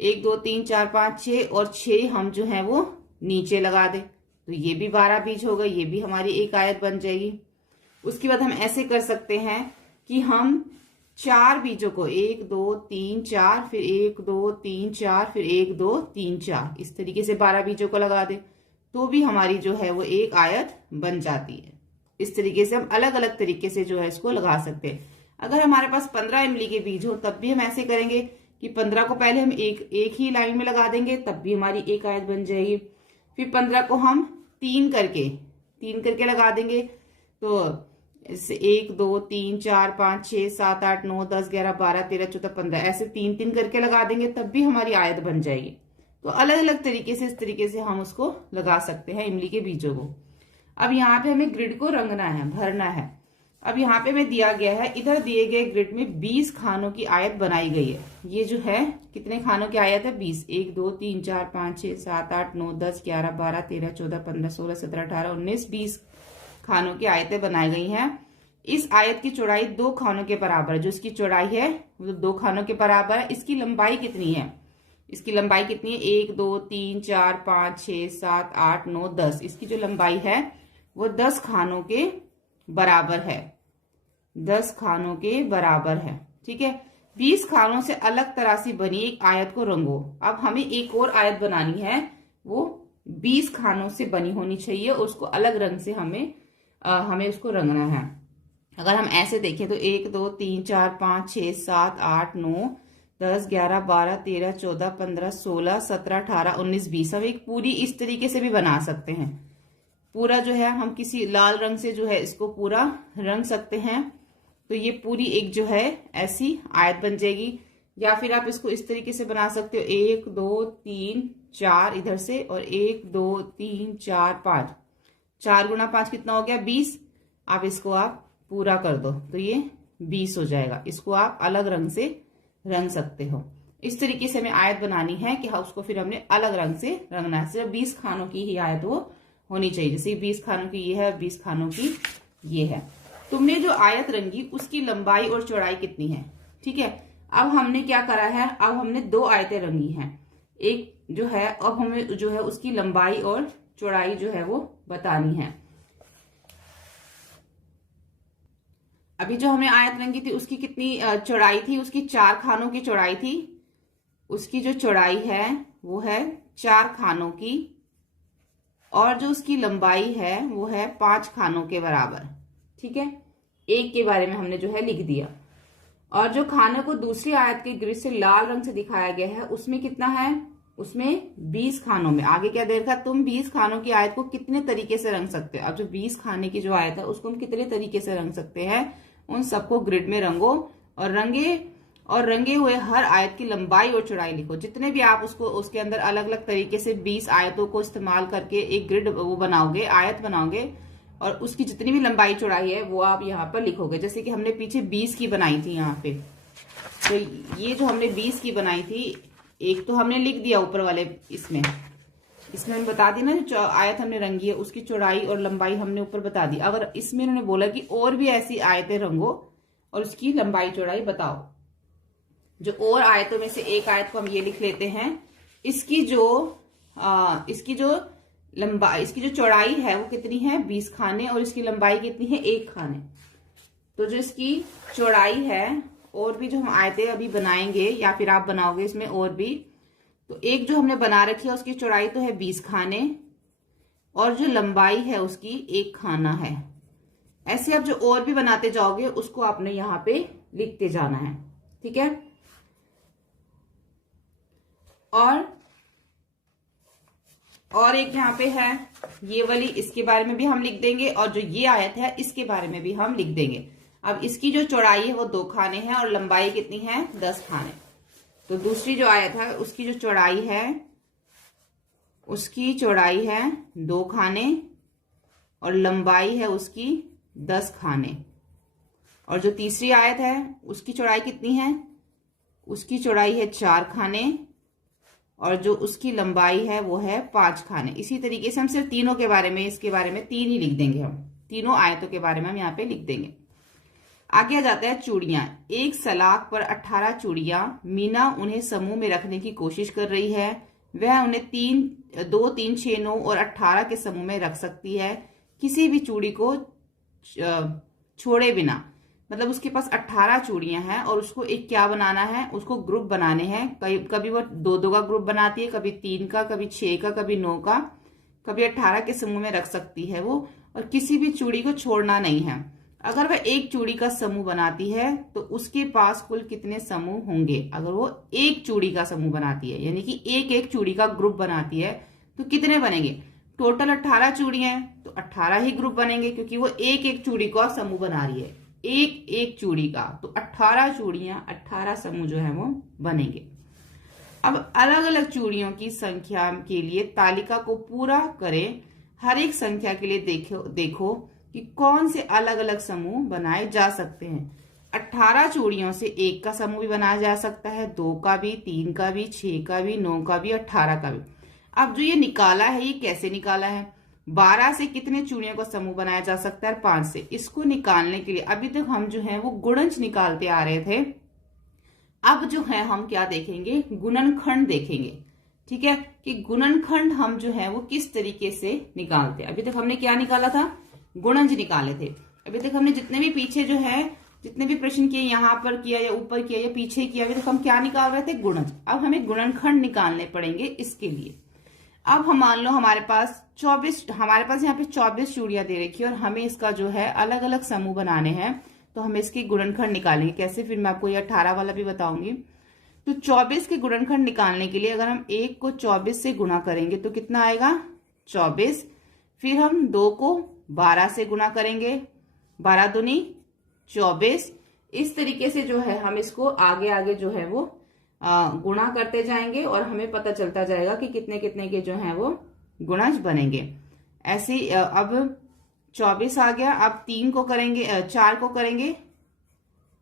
1, 2, 3, 4, 5, 6, और 6 हम जो है वो नीचे लगा दें, तो ये भी 12 बीज हो गए, ये भी हमारी एक आयत बन जाएगी। उसके बाद हम ऐसे कर सकते हैं कि हम 4 बीजों को 1, 2, 3, 4, फिर 1, 2, 3, 4, फिर 1, 2, 3, 4, इस तरीके से 12 बीजों को लगा दें तो भी हमारी जो है वो एक आयत बन जाती है। इस तरीके से हम अलग अलग तरीके से जो है इसको लगा सकते हैं। अगर हमारे पास 15 इमली के बीज हो तब भी हम ऐसे करेंगे कि 15 को पहले हम एक ही लाइन में लगा देंगे, तब भी हमारी एक आयत बन जाएगी। फिर 15 को हम तीन करके लगा देंगे तो 1 2 3 4 5 6 7 8 9 10 11 12 13 14 15 ऐसे 3 करके लगा देंगे तब भी हमारी आयत बन जाएगी। तो अलग अलग तरीके से इस तरीके से हम उसको लगा सकते हैं इमली के बीजों को। अब यहाँ पे हमें ग्रिड को रंगना है, भरना है। अब यहाँ पे हमें दिया गया है, इधर दिए गए ग्रिड में 20 खानों की आयत बनाई गई है। ये जो है कितने खानों की आयत है? 20। 1 2 3 4 5 6 7 8 9 10 11 12 13 14 15 16 17 18 19 20 खानों की आयतें बनाई गई हैं। इस आयत की चौड़ाई 2 खानों के बराबर है। जो इसकी चौड़ाई है वो 2 खानों के बराबर है। इसकी लंबाई कितनी है? इसकी लंबाई कितनी है? 1 2 3 4 5 6 7 8 9 10। इसकी जो लंबाई है वो 10 खानों के बराबर है। 10 खानों के बराबर है। ठीक है। 20 खानों से अलग तरह से बनी एक आयत को रंगो। अब हमें एक और आयत बनानी है, वो 20 खानों से बनी होनी चाहिए। उसको अलग रंग से हमें उसको रंगना है। अगर हम ऐसे देखें तो 1 2 3 4 5 6 7 8 9 10 11 12 13 14 15 16 17 18 19 20 हम एक पूरी इस तरीके से भी बना सकते हैं। पूरा जो है हम किसी लाल रंग से जो है इसको पूरा रंग सकते हैं। तो ये पूरी एक जो है ऐसी आयत बन जाएगी। या फिर आप इसको इस तरीके से बना सकते हो, 1 2 3 4 इधर से और 1 2 3 4 5, 4 गुणा 5 कितना हो गया? 20। आप इसको आप पूरा कर दो तो ये 20 हो जाएगा। इसको आप अलग रंग से रंग सकते हो। इस तरीके से हमें आयत बनानी है कि उसको फिर हमने अलग रंग से रंगना है। सिर्फ 20 खानों की ही आयत वो होनी चाहिए। जैसे 20 खानों की ये है, 20 खानों की ये है। तुमने जो आयत रंगी उसकी लंबाई और चौड़ाई कितनी है? ठीक है। अब हमने क्या करा है? अब हमने 2 आयतें रंगी हैं। एक जो है अब हमें जो है उसकी लंबाई और चौड़ाई जो है वो बतानी है। अभी जो हमें आयत रंगी थी उसकी कितनी चौड़ाई थी? उसकी 4 खानों की चौड़ाई थी। उसकी जो चौड़ाई है वो है 4 खानों की, और जो उसकी लंबाई है वो है 5 खानों के बराबर। ठीक है। एक के बारे में हमने जो है लिख दिया। और जो खानों को दूसरी आयत के ग्रिड से लाल रंग से दिखाया गया है उसमें कितना है? उसमें 20 खानों में। आगे क्या दे रखा? तुम 20 खानों की आयत को कितने तरीके से रंग सकते हो। अब जो 20 खाने की जो आयत है उसको हम कितने तरीके से रंग सकते हैं, उन सबको ग्रिड में रंगो और रंगे हुए हर आयत की लंबाई और चौड़ाई लिखो। जितने भी आप उसको उसके अंदर अलग अलग तरीके से 20 आयतों को इस्तेमाल करके एक ग्रिड वो बनाओगे, आयत बनाओगे, और उसकी जितनी भी लंबाई चौड़ाई है वो आप यहाँ पर लिखोगे। जैसे कि हमने पीछे 20 की बनाई थी यहाँ पे, तो ये जो हमने 20 की बनाई थी, एक तो हमने लिख दिया ऊपर वाले इसमें हम बता दी ना जो आयत हमने रंगी है उसकी चौड़ाई और लंबाई हमने ऊपर बता दी। अगर इसमें उन्होंने बोला कि और भी ऐसी आयतें रंगो और उसकी लंबाई चौड़ाई बताओ, जो और आयतों में से एक आयत को हम ये लिख लेते हैं, इसकी जो चौड़ाई है वो कितनी है? 20 खाने, और इसकी लंबाई कितनी है? 1 खाने। तो जो इसकी चौड़ाई है, और भी जो हम आयतें अभी बनाएंगे या फिर आप बनाओगे इसमें और भी, तो एक जो हमने बना रखी है उसकी चौड़ाई तो है 20 खाने, और जो लंबाई है उसकी 1 खाना है। ऐसे आप जो और भी बनाते जाओगे उसको आपने यहाँ पे लिखते जाना है। ठीक है। और एक यहाँ पे है ये वाली, इसके बारे में भी हम लिख देंगे, और जो ये आयत है इसके बारे में भी हम लिख देंगे। अब इसकी जो चौड़ाई है वो 2 खाने हैं और लंबाई कितनी है? 10 खाने। तो दूसरी जो आयत है उसकी जो चौड़ाई है उसकी चौड़ाई है 2 खाने और लंबाई है उसकी 10 खाने। और जो तीसरी आयत है उसकी चौड़ाई कितनी है? उसकी चौड़ाई है 4 खाने, और जो उसकी लंबाई है वो है 5 खाने। इसी तरीके से हम सिर्फ तीनों के बारे में, इसके बारे में 3 ही लिख देंगे। हम तीनों आयतों के बारे में हम यहाँ पे लिख देंगे। आगे आ जाता है चूड़ियां। एक सलाख पर 18 चूड़ियां। मीना उन्हें समूह में रखने की कोशिश कर रही है। वह उन्हें 2 3 6 9 और 18 के समूह में रख सकती है, किसी भी चूड़ी को छोड़े बिना। मतलब उसके पास 18 चूड़ियां हैं और उसको एक क्या बनाना है? उसको ग्रुप बनाने हैं। कभी वो 2 का ग्रुप बनाती है, कभी 3 का, कभी 6 का, कभी 9 का, कभी 18 के समूह में रख सकती है वो, और किसी भी चूड़ी को छोड़ना नहीं है। अगर वह एक चूड़ी का समूह बनाती है तो उसके पास कुल कितने समूह होंगे? अगर वो एक चूड़ी का समूह बनाती है, यानी कि एक चूड़ी का ग्रुप बनाती है, तो कितने बनेंगे? टोटल 18 चूड़ियां हैं तो 18 ही ग्रुप बनेंगे, क्योंकि वो एक एक चूड़ी का समूह बना रही है, एक एक चूड़ी का। तो 18 चूड़ियां, 18 समूह जो है वो बनेंगे। अब अलग अलग चूड़ियों की संख्या के लिए तालिका को पूरा करें। हर एक संख्या के लिए देखो कि कौन से अलग अलग समूह बनाए जा सकते हैं। 18 चूड़ियों से एक का समूह भी बनाया जा सकता है, 2 का भी, 3 का भी, 6 का भी, 9 का भी, 18 का भी। अब जो ये निकाला है, ये कैसे निकाला है? 12 से कितने चूड़ियों का समूह बनाया जा सकता है? 5 से। इसको निकालने के लिए अभी तक हम जो है वो गुणज निकालते आ रहे थे, अब जो है हम क्या देखेंगे? गुणनखंड देखेंगे। ठीक है, कि गुणनखंड हम जो है वो किस तरीके से निकालते हैं। अभी तक हमने क्या निकाला था? गुणज निकाले थे। अभी तक हमने जितने भी पीछे जो है, जितने भी प्रश्न किए, यहां पर किया या ऊपर किया या पीछे किया, अभी तक हम क्या निकाल रहे थे? गुणज। अब हमें गुणनखंड निकालने पड़ेंगे इसके लिए। अब हम मान लो हमारे पास 24, हमारे पास यहाँ पे 24 चूड़ियां दे रखी है और हमें इसका जो है अलग अलग समूह बनाने हैं, तो हम इसके गुणनखंड निकालेंगे। कैसे? फिर मैं आपको ये 18 वाला भी बताऊंगी। तो 24 के गुणनखंड निकालने के लिए अगर हम 1 को 24 से गुणा करेंगे तो कितना आएगा? 24। फिर हम 2 को 12 से गुणा करेंगे, 12 दूनी 24। इस तरीके से जो है हम इसको आगे आगे जो है वो गुणा करते जाएंगे और हमें पता चलता जाएगा कि कितने कितने के जो है वो गुणज बनेंगे। ऐसे अब 24 आ गया। अब 3 को करेंगे, 4 को करेंगे,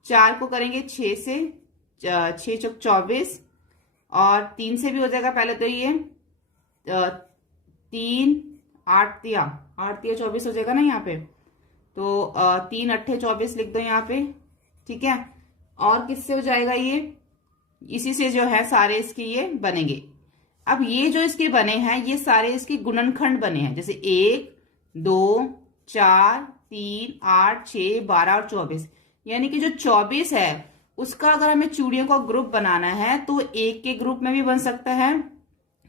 4 को करेंगे 6 से, 6 चौक 24, और 3 से भी हो जाएगा। पहले तो ये 3 8 तिया 24 हो जाएगा ना यहाँ पे। तो 3 अट्ठे 24 लिख दो यहाँ पे। ठीक है, और किससे हो जाएगा? ये इसी से जो है सारे इसके ये बनेंगे। अब ये जो इसके बने हैं, ये सारे इसके गुणनखंड बने हैं, जैसे 1 2 4 3 8 6 12 और 24। यानी कि जो 24 है उसका अगर हमें चूड़ियों का ग्रुप बनाना है तो 1 के ग्रुप में भी बन सकता है,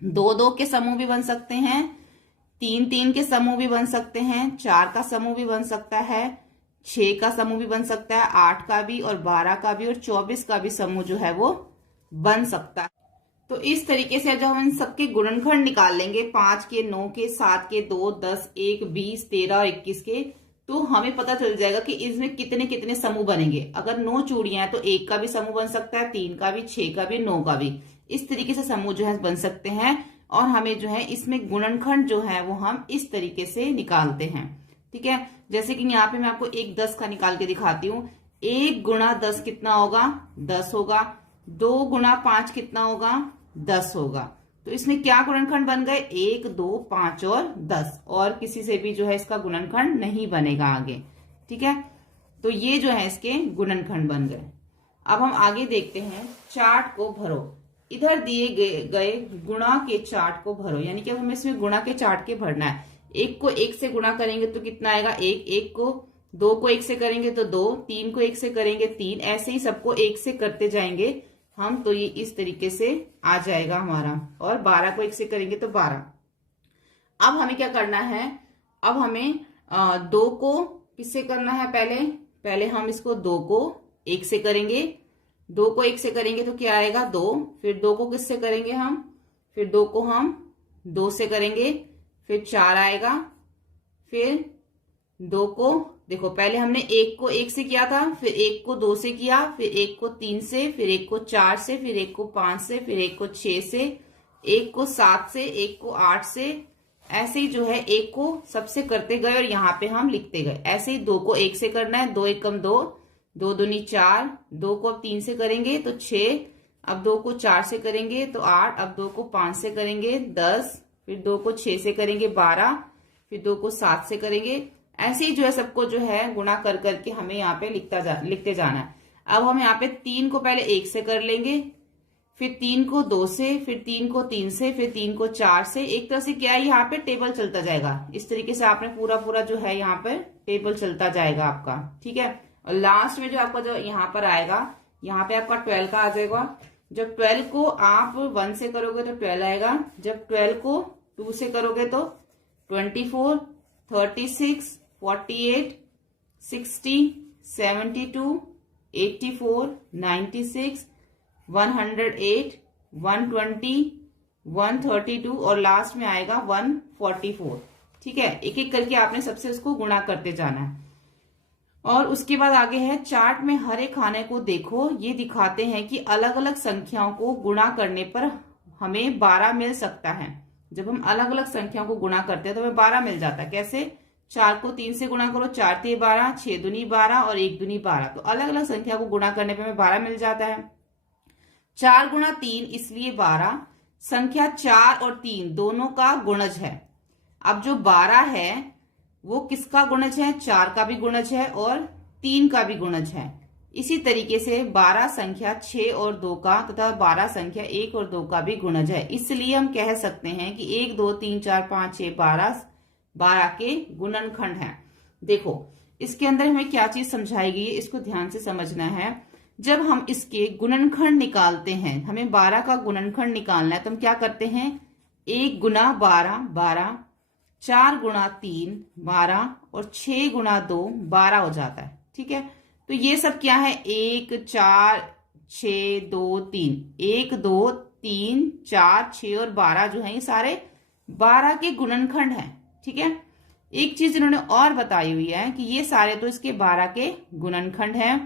2 2 के समूह भी बन सकते हैं, 3 3 के समूह भी बन सकते हैं, 4 का समूह भी बन सकता है, 6 का समूह भी बन सकता है, 8 का भी और 12 का भी और 24 का भी समूह जो है वो बन सकता है। तो इस तरीके से जब हम इन सबके गुणनखंड निकाल लेंगे, 5 के, 9 के, 7 के, 2 10 1 20 13 और 21 के, तो हमें पता चल जाएगा कि इसमें कितने कितने समूह बनेंगे। अगर 9 चूड़ियां हैं तो 1 का भी समूह बन सकता है, 3 का भी, 6 का भी, 9 का भी। इस तरीके से समूह जो है बन सकते हैं और हमें जो है इसमें गुणनखंड जो है वो हम इस तरीके से निकालते हैं। ठीक है, जैसे कि यहाँ पे मैं आपको 1 10 का निकाल के दिखाती हूँ। 1 गुणा 10 कितना होगा? 10 होगा। 2 गुणा 5 कितना होगा? 10 होगा। तो इसमें क्या गुणनखंड बन गए? 1 2 5 और 10, और किसी से भी जो है इसका गुणनखंड नहीं बनेगा आगे। ठीक है, तो ये जो है इसके गुणनखंड बन गए। अब हम आगे देखते हैं, चार्ट को भरो। इधर दिए गए गुणा के चार्ट को भरो, यानी कि अब हमें इसमें गुणा के चार्ट के भरना है। 1 को 1 से गुणा करेंगे तो कितना आएगा? 1 1 को 2 को 1 से करेंगे तो 2, 3 को 1 से करेंगे 3, ऐसे ही सबको 1 से करते जाएंगे हम, तो ये इस तरीके से आ जाएगा हमारा। और 12 को 1 से करेंगे तो 12। अब हमें क्या करना है? अब हमें 2 को किससे करना है? पहले हम इसको 2 को 1 से करेंगे। 2 को 1 से करेंगे तो क्या आएगा? 2। फिर 2 को किससे करेंगे हम? फिर 2 को हम 2 से करेंगे, फिर 4 आएगा। फिर 2 को, देखो पहले हमने 1 को 1 से किया था, फिर 1 को 2 से किया, फिर 1 को 3 से, फिर 1 को 4 से, फिर 1 को 5 से, फिर 1 को 6 से, 1 को 7 से, 1 को 8 से, ऐसे ही जो है 1 को सबसे करते गए और यहाँ पे हम लिखते गए। ऐसे ही 2 को 1 से करना है, 2 एकम 2, 2 दूनी 4, 2 को अब 3 से करेंगे तो 6, अब 2 को 4 से करेंगे तो 8, अब 2 को 5 से करेंगे 10, फिर 2 को 6 से करेंगे 12, फिर 2 को 7 से करेंगे। ऐसे ही जो है सबको जो है गुणा कर करके हमें यहाँ पे लिखते जाना है। अब हम यहाँ पे 3 को पहले 1 से कर लेंगे, फिर 3 को 2 से, फिर 3 को 3 से, फिर 3 को 4 से। एक तरह से क्या है, यहाँ पे टेबल चलता जाएगा। इस तरीके से आपने पूरा जो है यहाँ पर टेबल चलता जाएगा आपका। ठीक है, और लास्ट में जो आपका जो यहाँ पर आएगा, यहाँ पे आपका 12 का आ जाएगा। जब 12 को आप 1 से करोगे तो 12 आएगा, जब 12 को 2 से करोगे तो 24, 36, 48, 60, 72, 84, 96, 108, 120, 132 और लास्ट में आएगा 144। ठीक है, एक एक करके आपने सबसे उसको गुणा करते जाना है। और उसके बाद आगे है चार्ट में हर एक खाने को देखो, ये दिखाते हैं कि अलग अलग संख्याओं को गुणा करने पर हमें 12 मिल सकता है। जब हम अलग अलग संख्याओं को गुणा करते हैं तो हमें 12 मिल जाता है। कैसे? 4 को 3 से गुणा करो, 4 3 12, 6 दूनी 12 और 1 दूनी 12। तो अलग अलग संख्या को गुणा करने पर हमें 12 मिल जाता है। 4 गुणा 3 इसलिए 12। संख्या 4 और 3 दोनों का गुणज है। अब जो 12 है वो किसका गुणज है? 4 का भी गुणज है और 3 का भी गुणज है। इसी तरीके से 12 संख्या 6 और 2 का तथा 12 संख्या 1 और 2 का भी गुणज है। इसलिए हम कह सकते हैं कि 1 2 3 4 5 6 12 के गुणनखंड हैं। देखो इसके अंदर हमें क्या चीज समझाई गई है, इसको ध्यान से समझना है। जब हम इसके गुणनखंड निकालते हैं, हमें 12 का गुणनखंड निकालना है, तो हम क्या करते हैं? 1 गुना 12 12, 4 गुणा 3 12 और 6 गुणा 2 12 हो जाता है। ठीक है, तो ये सब क्या है? 1 4 6 2 3, 1 2 3 4 6 और 12 जो है ये सारे 12 के गुणनखंड हैं। ठीक है, एक चीज इन्होंने और बताई हुई है कि ये सारे तो इसके 12 के गुणनखंड हैं।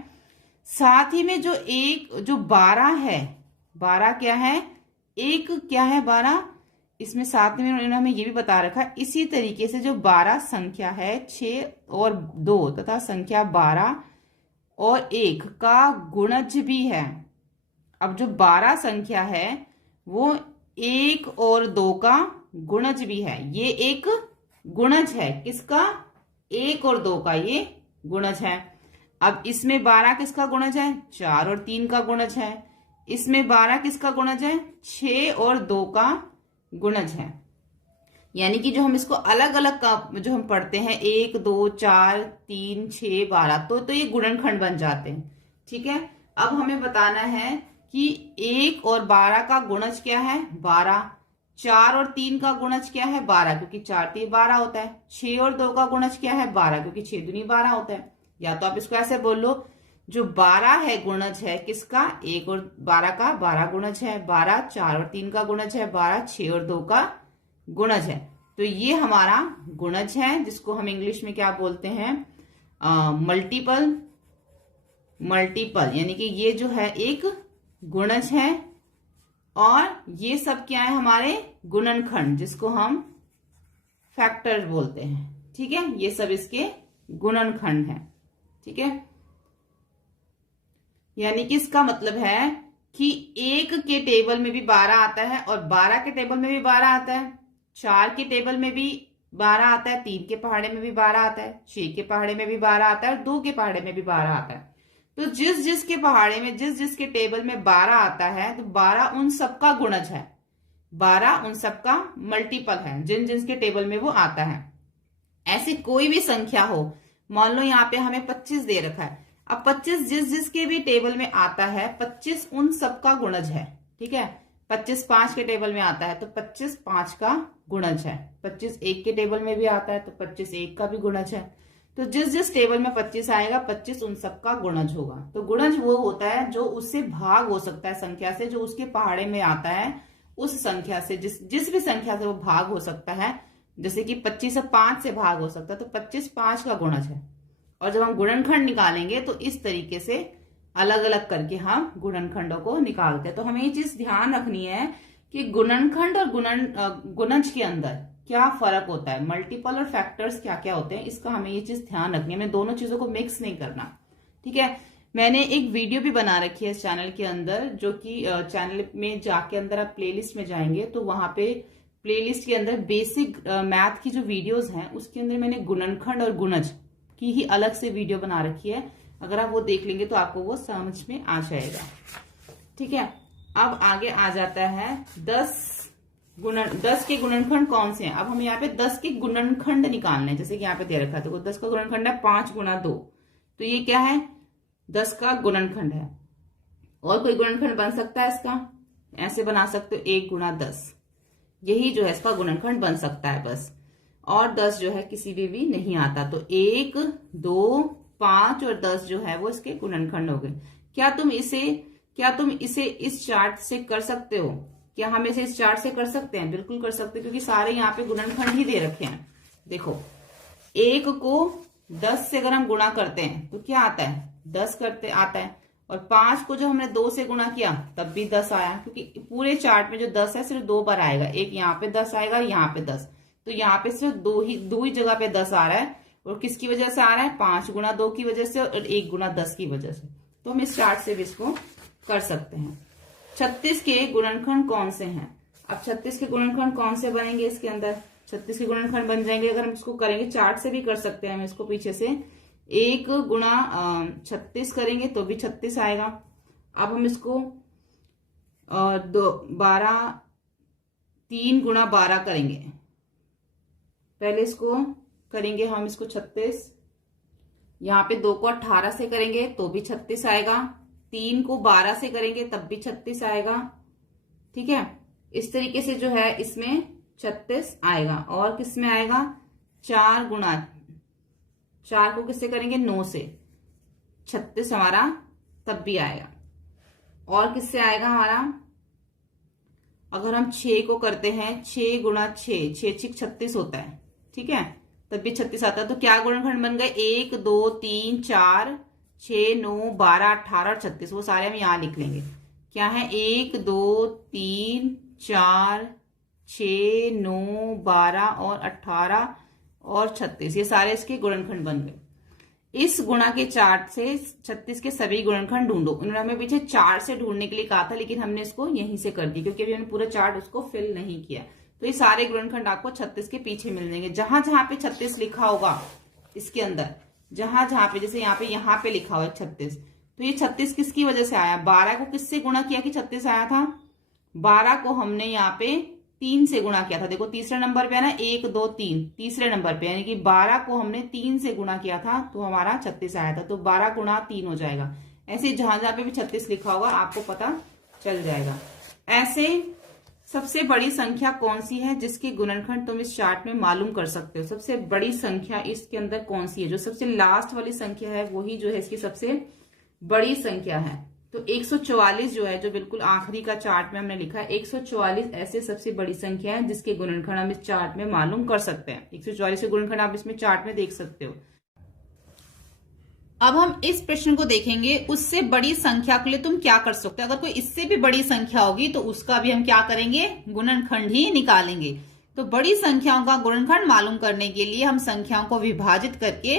साथ ही में जो 12 है, 12 क्या है? एक क्या है? 12। इसमें साथ में इन्होंने हमें ये भी बता रखा है। इसी तरीके से जो 12 संख्या है, 6 और 2 तथा संख्या 12 और 1 का गुणज भी है। अब जो 12 संख्या है वो 1 और 2 का गुणज भी है। ये एक गुणज है। किसका? 1 और 2 का ये गुणज है। अब इसमें 12 किसका गुणज है? 4 और 3 का गुणज है। इसमें 12 किसका गुणज है? 6 और 2 का गुणज है। यानी कि जो हम इसको अलग अलग का जो हम पढ़ते हैं 1 2 4 3 6 12, तो ये गुणनखंड बन जाते हैं। ठीक है, अब हमें बताना है कि 1 और 12 का गुणज क्या है? 12। 4 और 3 का गुणज क्या है? 12, क्योंकि 4 3 12 होता है। 6 और 2 का गुणज क्या है? 12, क्योंकि 6 दूनी 12 होता है। या तो आप इसको ऐसे बोल लो, जो 12 है गुणज है किसका? 1 और 12 का 12 गुणज है। 12 4 और 3 का गुणज है। 12 6 और 2 का गुणज है। तो ये हमारा गुणज है, जिसको हम इंग्लिश में क्या बोलते हैं? मल्टीपल। यानी कि ये जो है एक गुणज है और ये सब क्या है? हमारे गुणनखंड, जिसको हम फैक्टर बोलते हैं। ठीक है, ये सब इसके गुणनखंड है। ठीक है, यानी कि इसका मतलब है कि 1 के टेबल में भी 12 आता है और 12 के टेबल में भी 12 आता है, 4 के टेबल में भी 12 आता है, 3 के पहाड़े में भी 12 आता है, 6 के पहाड़े में भी 12 आता है और 2 के पहाड़े में भी 12 आता है। तो जिस के पहाड़े में जिस के टेबल में 12 आता है, तो 12 उन सबका गुणज है, 12 उन सबका मल्टीपल है, जिन के टेबल में वो आता है। ऐसी कोई भी संख्या हो, मान लो यहाँ पे हमें 25 दे रखा है। अब 25 जिसके भी टेबल में आता है, 25 उन सबका गुणज है। ठीक है, 25 5 के टेबल में आता है तो 25 5 का गुणज है। 25 1 के टेबल में भी आता है तो 25 1 का भी गुणज है। तो जिस टेबल में 25 आएगा, 25 उन सबका गुणज होगा। तो गुणज वो होता है जो उससे भाग हो सकता है संख्या से, जो उसके पहाड़े में आता है उस संख्या से, जिस भी संख्या से वो भाग हो सकता है। जैसे कि 25 से 5 से भाग हो सकता है तो 25 5 का गुणज है। और जब हम गुणनखंड निकालेंगे तो इस तरीके से अलग अलग करके हम गुणनखंडों को निकालते हैं। तो हमें ये चीज ध्यान रखनी है कि गुणनखंड और गुणज के अंदर क्या फर्क होता है, मल्टीपल और फैक्टर्स क्या क्या होते हैं, इसका हमें ये चीज ध्यान रखनी है। हमें दोनों चीजों को मिक्स नहीं करना। ठीक है, मैंने एक वीडियो भी बना रखी है इस चैनल के अंदर, जो कि चैनल में जाके अंदर आप प्लेलिस्ट में जाएंगे तो वहां पे प्लेलिस्ट के अंदर बेसिक मैथ की जो वीडियोस हैं उसके अंदर मैंने गुणनखंड और गुणज की ही अलग से वीडियो बना रखी है। अगर आप वो देख लेंगे तो आपको वो समझ में आ जाएगा। ठीक है, अब आगे आ जाता है 10 के गुणनखंड कौन से हैं। अब हम यहाँ पे 10 के गुणनखंड निकालने हैं। जैसे कि यहाँ पे दे रखा है, तो 10 का गुणनखंड है 5 गुणा 2, तो ये क्या है? 10 का गुणनखंड है। और कोई गुणनखंड बन सकता है इसका? ऐसे बना सकते हो 1 गुणा 10, यही जो है इसका गुणनखंड बन सकता है बस। और 10 जो है किसी भी नहीं आता। तो 1 2 5 और 10 जो है वो इसके गुणनखंड हो गए। क्या तुम इसे इस चार्ट से कर सकते हो क्या हम इसे इस चार्ट से कर सकते हैं? बिल्कुल कर सकते हैं, क्योंकि सारे यहाँ पे गुणनखंड ही दे रखे हैं। देखो, 1 को 10 से अगर हम गुणा करते हैं तो क्या आता है? 10 करते आता है। और 5 को जो हमने 2 से गुणा किया तब भी 10 आया, क्योंकि पूरे चार्ट में जो 10 है सिर्फ 2 बार आएगा। एक यहाँ पे 10 आएगा, यहाँ पे 10, तो यहाँ पे सिर्फ दो ही जगह पे 10 आ रहा है। और किसकी वजह से आ रहा है? 5 गुणा 2 की वजह से और 1 गुणा 10 की वजह से। तो हम इस चार्ट से भी इसको कर सकते हैं। 36 के गुणनखंड कौन से हैं? अब 36 के गुणनखंड कौन से बनेंगे इसके अंदर? 36 के गुणनखंड बन जाएंगे, अगर हम इसको करेंगे चार्ट से भी कर सकते हैं हम इसको पीछे से। 1 गुणा 36 करेंगे तो भी 36 आएगा। अब हम इसको 3 गुणा 12 करेंगे। पहले इसको करेंगे हम इसको 36, यहाँ पे 2 को 18 से करेंगे तो भी 36 आएगा। 3 को 12 से करेंगे तब भी 36 आएगा। ठीक है, इस तरीके से जो है इसमें 36 आएगा। और किसमें आएगा? 4 गुणा 4 को किससे करेंगे? 9 से, 36 हमारा तब भी आएगा। और किससे आएगा हमारा? अगर हम 6 को करते हैं, 6 गुणा 6, 6 36 होता है। ठीक है, तब भी 36 आता है। तो क्या गुणनखंड बन गए? 1 2 3 4 6 9 12 18 और 36। वो सारे हम यहां लिख लेंगे। क्या है? 1 2 3 4 6 9 12 और 18 और 36, ये सारे इसके गुणनखंड बन गए। इस गुणा के चार्ट से 36 के सभी गुणनखंड ढूंढो। उन्होंने हमें पीछे चार्ट से ढूंढने के लिए कहा था, लेकिन हमने इसको यहीं से कर दी, क्योंकि अभी हमने पूरा चार्ट उसको फिल नहीं किया। तो ये सारे गुणनखंड आपको 36 के पीछे मिल जाएंगे। जहां जहां पे 36 लिखा होगा इसके अंदर, जहां जहां पे, जैसे यहाँ पे लिखा हुआ है 36, तो ये 36 किसकी वजह से आया? 12 को किससे गुणा किया कि 36 आया था? 12 को हमने यहाँ पे 3 से गुणा किया था। देखो तीसरे नंबर पे है ना, 1 2 3, तीसरे नंबर पे, यानी कि 12 को हमने 3 से गुणा किया था तो हमारा 36 आया था। तो 12 गुणा 3 हो जाएगा। ऐसे जहां जहां पे भी 36 लिखा होगा आपको पता चल जाएगा। ऐसे सबसे बड़ी संख्या कौन सी है जिसके गुणनखंड तुम इस चार्ट में मालूम कर सकते हो? सबसे बड़ी संख्या इसके अंदर कौन सी है? जो सबसे लास्ट वाली संख्या है वही जो है इसकी सबसे बड़ी संख्या है। तो 144 जो है, जो बिल्कुल आखिरी का चार्ट में हमने लिखा है, 144 ऐसे सबसे बड़ी संख्या है जिसके गुणनखंड हम इस चार्ट में मालूम कर सकते हैं। 144 के गुणनखंड आप इसमें चार्ट में देख सकते हो। अब हम इस प्रश्न को देखेंगे, उससे बड़ी संख्या के लिए तुम क्या कर सकते हो? अगर कोई इससे भी बड़ी संख्या होगी तो उसका भी हम क्या करेंगे? गुणनखंड ही निकालेंगे। तो बड़ी संख्याओं का गुणनखंड मालूम करने के लिए हम संख्याओं को विभाजित करके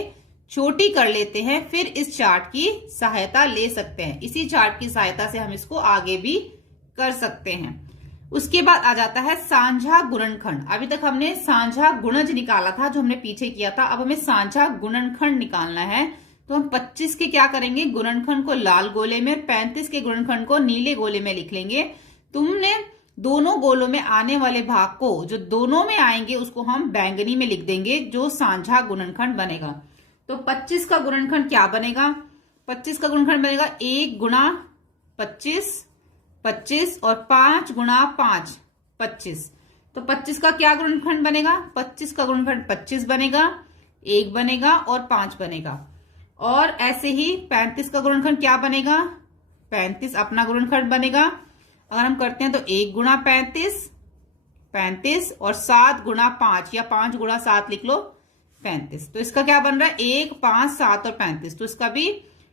छोटी कर लेते हैं, फिर इस चार्ट की सहायता ले सकते हैं। इसी चार्ट की सहायता से हम इसको आगे भी कर सकते हैं। उसके बाद आ जाता है साझा गुणनखंड। अभी तक हमने साझा गुणज निकाला था, जो हमने पीछे किया था। अब हमें साझा गुणनखंड निकालना है। तो हम 25 के क्या करेंगे? गुणनखंड को लाल गोले में, 35 के गुणनखंड को नीले गोले में लिख लेंगे। तुमने दोनों गोलों में आने वाले भाग को, जो दोनों में आएंगे, उसको हम बैंगनी में लिख देंगे, जो साझा गुणनखंड बनेगा। तो 25 का गुणनखंड क्या बनेगा? 25 का गुणनखंड बनेगा 1 गुणा 25, 25 और 5 गुणा 5, 25। तो 25 का क्या गुणनखंड बनेगा? 25 का गुणनखंड 25 बनेगा, 1 बनेगा और 5 बनेगा। और ऐसे ही 35 का गुणनखंड क्या बनेगा? 35 अपना गुणनखंड बनेगा। अगर हम करते हैं तो 1 गुणा 35, 35 और 7 गुणा 5 या 5 गुणा 7 लिख लो, 35। तो इसका क्या बन रहा है? 1 5 7 और 35। तो इसका भी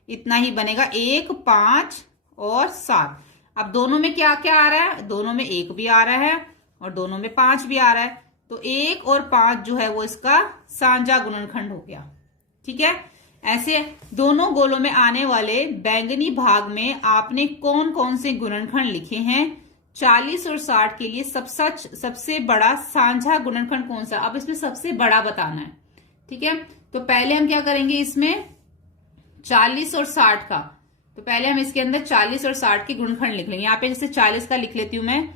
इतना ही बनेगा, 1 5 और 7। अब दोनों में क्या क्या आ रहा है? दोनों में 1 भी आ रहा है और दोनों में 5 भी आ रहा है। तो 1 और 5 जो है वो इसका साझा गुणनखंड हो गया। ठीक है, ऐसे दोनों गोलों में आने वाले बैंगनी भाग में आपने कौन कौन से गुणनखंड लिखे हैं? 40 और 60 के लिए सबसे बड़ा साझा गुणनखंड कौन सा? अब इसमें सबसे बड़ा बताना है। ठीक है, तो पहले हम क्या करेंगे? इसमें 40 और 60 का, तो पहले हम इसके अंदर 40 और 60 के गुणनखंड लिख लेंगे। यहाँ पे जैसे 40 का लिख लेती हूं मैं।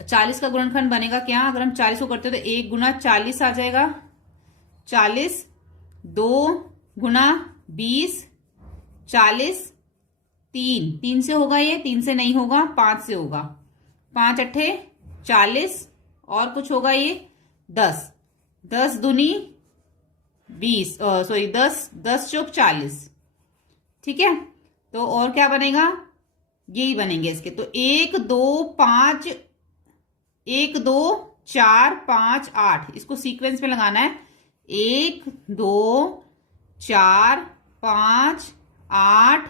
40 का गुणनखंड बनेगा क्या? अगर हम 40 को करते हो तो 1 गुना 40 आ जाएगा, 40, 2 गुना 20, 40, 3 से होगा, ये 3 से नहीं होगा, 5 से होगा, 5 अट्ठे 40 और कुछ होगा ये 10, 10 दूनी 20, सॉरी 10 चौक 40। ठीक है, तो और क्या बनेगा? यही बनेंगे इसके। तो 1 2 5 1 2 4 5 8, इसको सीक्वेंस में लगाना है। 1 2 4 5 8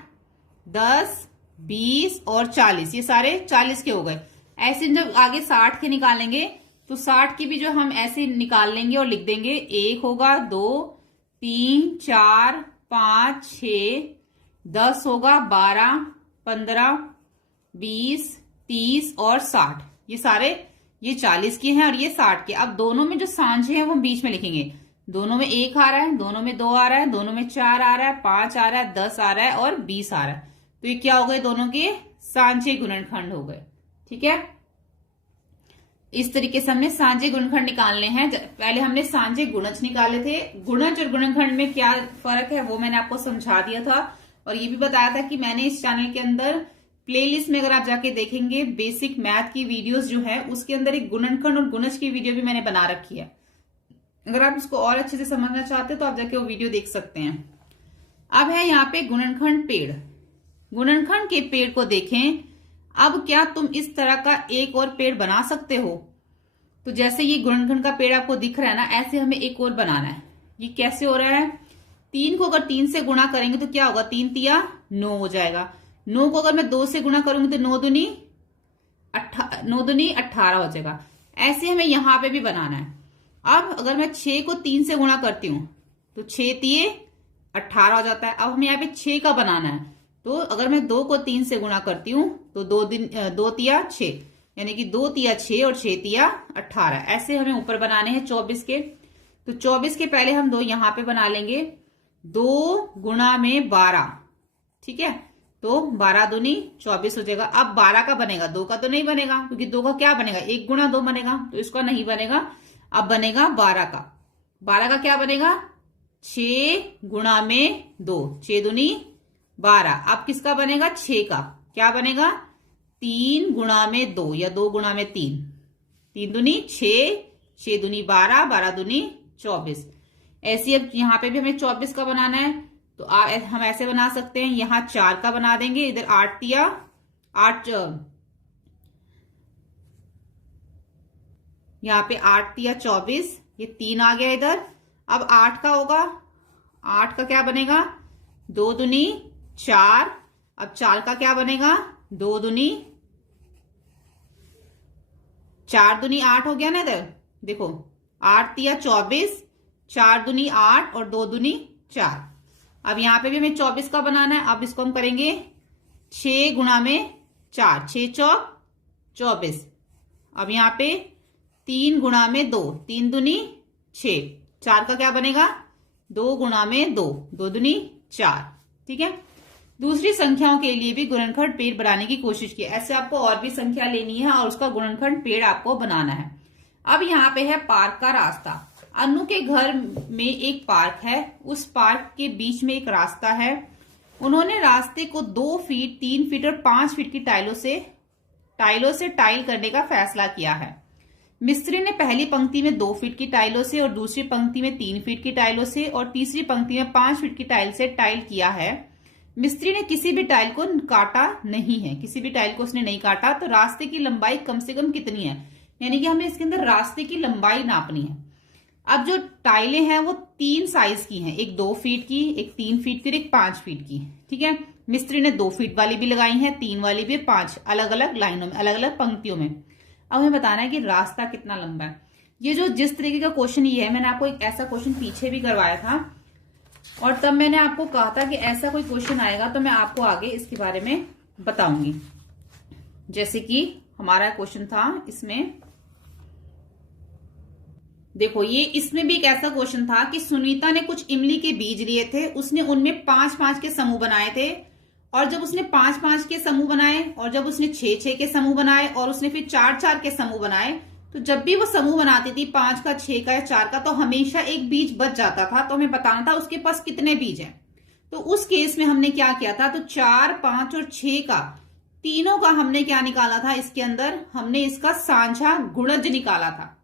10 20 और 40, ये सारे 40 के हो गए। ऐसे जब आगे 60 के निकालेंगे तो 60 की भी जो हम ऐसे निकाल लेंगे और लिख देंगे। 1 होगा, 2 3 4 5 6 10 होगा, 12 15 20 30 और 60, ये सारे ये 40 के हैं और ये 60 के। अब दोनों में जो सांझे हैं वो हम बीच में लिखेंगे। दोनों में 1 आ रहा है, दोनों में 2 आ रहा है, दोनों में 4 आ रहा है, 5 आ रहा है, 10 आ रहा है और 20 आ रहा है। तो ये क्या हो गए? दोनों के सांझे गुणनखंड हो गए। ठीक है, इस तरीके से हमने सांझे गुणनखंड निकालने हैं। पहले हमने सांझे गुणज निकाले थे। गुणज और गुणनखंड में क्या फर्क है वो मैंने आपको समझा दिया था और ये भी बताया था कि मैंने इस चैनल के अंदर प्लेलिस्ट में अगर आप जाके देखेंगे बेसिक मैथ की वीडियोस जो है उसके अंदर एक गुणनखंड और गुणज की वीडियो भी मैंने बना रखी है। अगर आप इसको और अच्छे से समझना चाहते हो तो आप जाके वो वीडियो देख सकते हैं। अब है यहाँ पे गुणनखंड पेड़। गुणनखंड के पेड़ को देखें। अब क्या तुम इस तरह का एक और पेड़ बना सकते हो? तो जैसे ये गुणनखंड का पेड़ आपको दिख रहा है ना, ऐसे हमें एक और बनाना है। ये कैसे हो रहा है? 3 को अगर 3 से गुणा करेंगे तो क्या होगा? 3 तिया 9 हो जाएगा। 9 को अगर मैं 2 से गुणा करूंगी तो 9 दूनी 18 हो जाएगा। ऐसे हमें यहां पे भी बनाना है। अब अगर मैं 6 को 3 से गुणा करती हूं तो 6 तिये 18 हो जाता है। अब हमें यहाँ पे 6 का बनाना है, तो अगर मैं 2 को 3 से गुणा करती हूँ तो 2 तिया 6, यानी कि 2 तिया 6 और 6 तिया 18। ऐसे हमें ऊपर बनाने हैं 24 के। तो 24 के पहले हम 2 यहां पे बना लेंगे। 2 गुणा में 12, ठीक है, तो 12 दूनी 24 हो जाएगा। अब 12 का बनेगा, 2 का तो नहीं बनेगा क्योंकि 2 का क्या बनेगा? 1 गुणा 2 बनेगा, तो इसका नहीं बनेगा। अब बनेगा 12 का। 12 का क्या बनेगा? 6 गुणा में 2, 6 दूनी 12। अब किसका बनेगा? 6 का क्या बनेगा? 3 गुणा में 2 या 2 गुणा में 3, 3 दूनी 6, 6 दूनी 12, 12 दूनी 24। ऐसे अब यहाँ पे भी हमें 24 का बनाना है तो हम ऐसे बना सकते हैं। यहाँ 4 का बना देंगे, इधर 8 तिया 8, यहाँ पे 8 तिया 24, ये 3 आ गया इधर। अब 8 का होगा, 8 का क्या बनेगा? 2 दूनी 4। अब 4 का क्या बनेगा? 2 दूनी 4 दूनी 8 हो गया ना इधर। देखो 8 तिया 24, 4 दूनी 8 और 2 दूनी 4। अब यहाँ पे भी हमें 24 का बनाना है। अब इसको हम करेंगे 6 गुणा में 4, 6 चौक 24। अब यहाँ पे 3 गुणा में 2, 3 दूनी 6, 4 का क्या बनेगा? 2 गुणा में 2, 2 दूनी 4। ठीक है, दूसरी संख्याओं के लिए भी गुणनखंड पेड़ बनाने की कोशिश की। ऐसे आपको और भी संख्या लेनी है और उसका गुणनखंड पेड़ आपको बनाना है। अब यहाँ पे है पार्क का रास्ता। अनु के घर में एक पार्क है, उस पार्क के बीच में एक रास्ता है। उन्होंने रास्ते को 2 फीट 3 फीट और 5 फीट की टाइलों से टाइल करने का फैसला किया है। मिस्त्री ने पहली पंक्ति में 2 फीट की टाइलों से और दूसरी पंक्ति में 3 फीट की टाइलों से और तीसरी पंक्ति में 5 फीट की टाइल से टाइल किया है। मिस्त्री ने किसी भी टाइल को काटा नहीं है, किसी भी टाइल को उसने नहीं काटा। तो रास्ते की लंबाई कम से कम कितनी है? यानी कि हमें इसके अंदर रास्ते की लंबाई नापनी है। अब जो टाइलें हैं वो 3 साइज की हैं, एक 2 फीट की, एक 3 फीट की और एक 5 फीट की। ठीक है, मिस्त्री ने 2 फीट वाली भी लगाई है, 3 वाली भी, 5 अलग अलग लाइनों में, अलग अलग पंक्तियों में। अब हमें बताना है कि रास्ता कितना लंबा है। ये जो जिस तरीके का क्वेश्चन ये है, मैंने आपको एक ऐसा क्वेश्चन पीछे भी करवाया था और तब मैंने आपको कहा था कि ऐसा कोई क्वेश्चन आएगा तो मैं आपको आगे इसके बारे में बताऊंगी। जैसे कि हमारा क्वेश्चन था इसमें, देखो ये इसमें भी एक ऐसा क्वेश्चन था कि सुनीता ने कुछ इमली के बीज लिए थे, उसने उनमें 5-5 के समूह बनाए थे और जब उसने 5-5 के समूह बनाए और जब उसने 6-6 के समूह बनाए और उसने फिर 4-4 के समूह बनाए, तो जब भी वो समूह बनाती थी 5 का, 6 का या 4 का, तो हमेशा एक बीज बच जाता था। तो हमें बताना था उसके पास कितने बीज हैं। तो उस केस में हमने क्या किया था? तो 4, 5 और 6 का तीनों का हमने क्या निकाला था? इसके अंदर हमने इसका साझा गुणज निकाला था।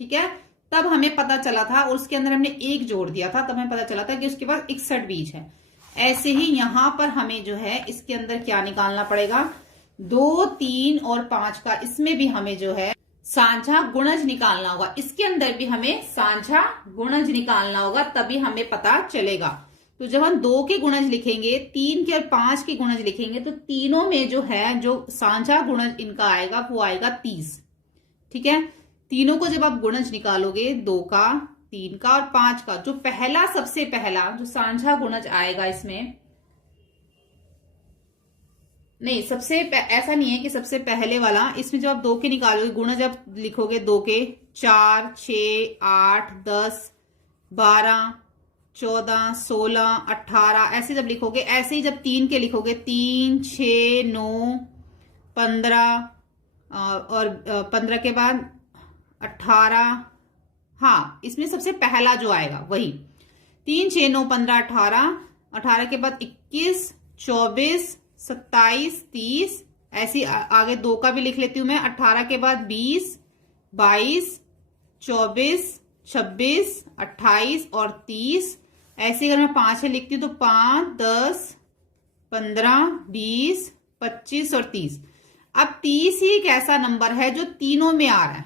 ठीक है, तब हमें पता चला था और उसके अंदर हमने 1 जोड़ दिया था, तब हमें पता चला था कि उसके पास 61 बीज है। ऐसे ही यहां पर हमें जो है इसके अंदर क्या निकालना पड़ेगा? 2, 3 और 5 का, इसमें भी हमें जो है साझा गुणज निकालना होगा। इसके अंदर भी हमें साझा गुणज निकालना होगा, तभी हमें पता चलेगा। तो जब हम 2 के गुणज लिखेंगे, 3 के और 5 के गुणज लिखेंगे, तो तीनों में जो है जो साझा गुणज इनका आएगा वो आएगा 30। ठीक है, तीनों को जब आप गुणज निकालोगे 2 का, 3 का और 5 का, जो पहला सबसे पहला जो साझा गुणज आएगा इसमें, नहीं सबसे ऐसा नहीं है कि सबसे पहले वाला, इसमें जब आप 2 के निकालोगे गुणज जब लिखोगे 2 के, 4, 6, 8, 10, 12, 14, 16, 18 ऐसे जब लिखोगे, ऐसे ही जब 3 के लिखोगे 3, 6, 9, 15 और 15 के बाद 18, हाँ इसमें सबसे पहला जो आएगा वही 3, 6, 9, 15, 18, 18 के बाद 21, 24, 27, 30, ऐसी आगे 2 का भी लिख लेती हूं मैं। 18 के बाद 20, 22, 24, 26, 28 और 30। ऐसे अगर मैं 5 से लिखती हूँ तो 5, 10, 15, 20, 25 और 30। अब 30 ही एक ऐसा नंबर है जो तीनों में आ रहा है,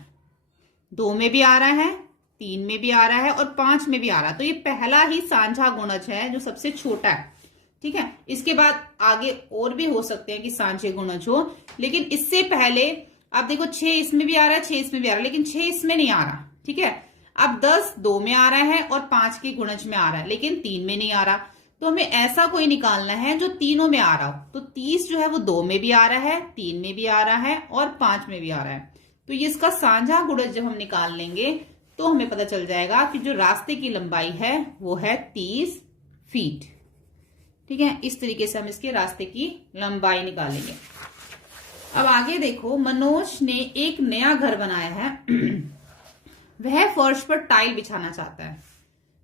2 में भी आ रहा है, 3 में भी आ रहा है और 5 में भी आ रहा है। तो ये पहला ही साझा गुणज है जो सबसे छोटा है। ठीक है, इसके बाद आगे और भी हो सकते हैं कि साझे गुणज हो, लेकिन इससे पहले आप देखो 6 इसमें भी आ रहा है, 6 इसमें भी आ रहा है, लेकिन 6 इसमें नहीं आ रहा। ठीक है, अब 10 2 में आ रहा है और 5 के गुणज में आ रहा है, लेकिन 3 में नहीं आ रहा। तो हमें ऐसा कोई निकालना है जो तीनों में आ रहा हो। तो 30 जो है वो 2 में भी आ रहा है, 3 में भी आ रहा है और 5 में भी आ रहा है। तो ये इसका साझा गुणज जब हम निकाल लेंगे तो हमें पता चल जाएगा कि जो रास्ते की लंबाई है वो है 30 फीट। ठीक है, इस तरीके से हम इसके रास्ते की लंबाई निकालेंगे। अब आगे देखो, मनोज ने एक नया घर बनाया है। वह फर्श पर टाइल बिछाना चाहता है।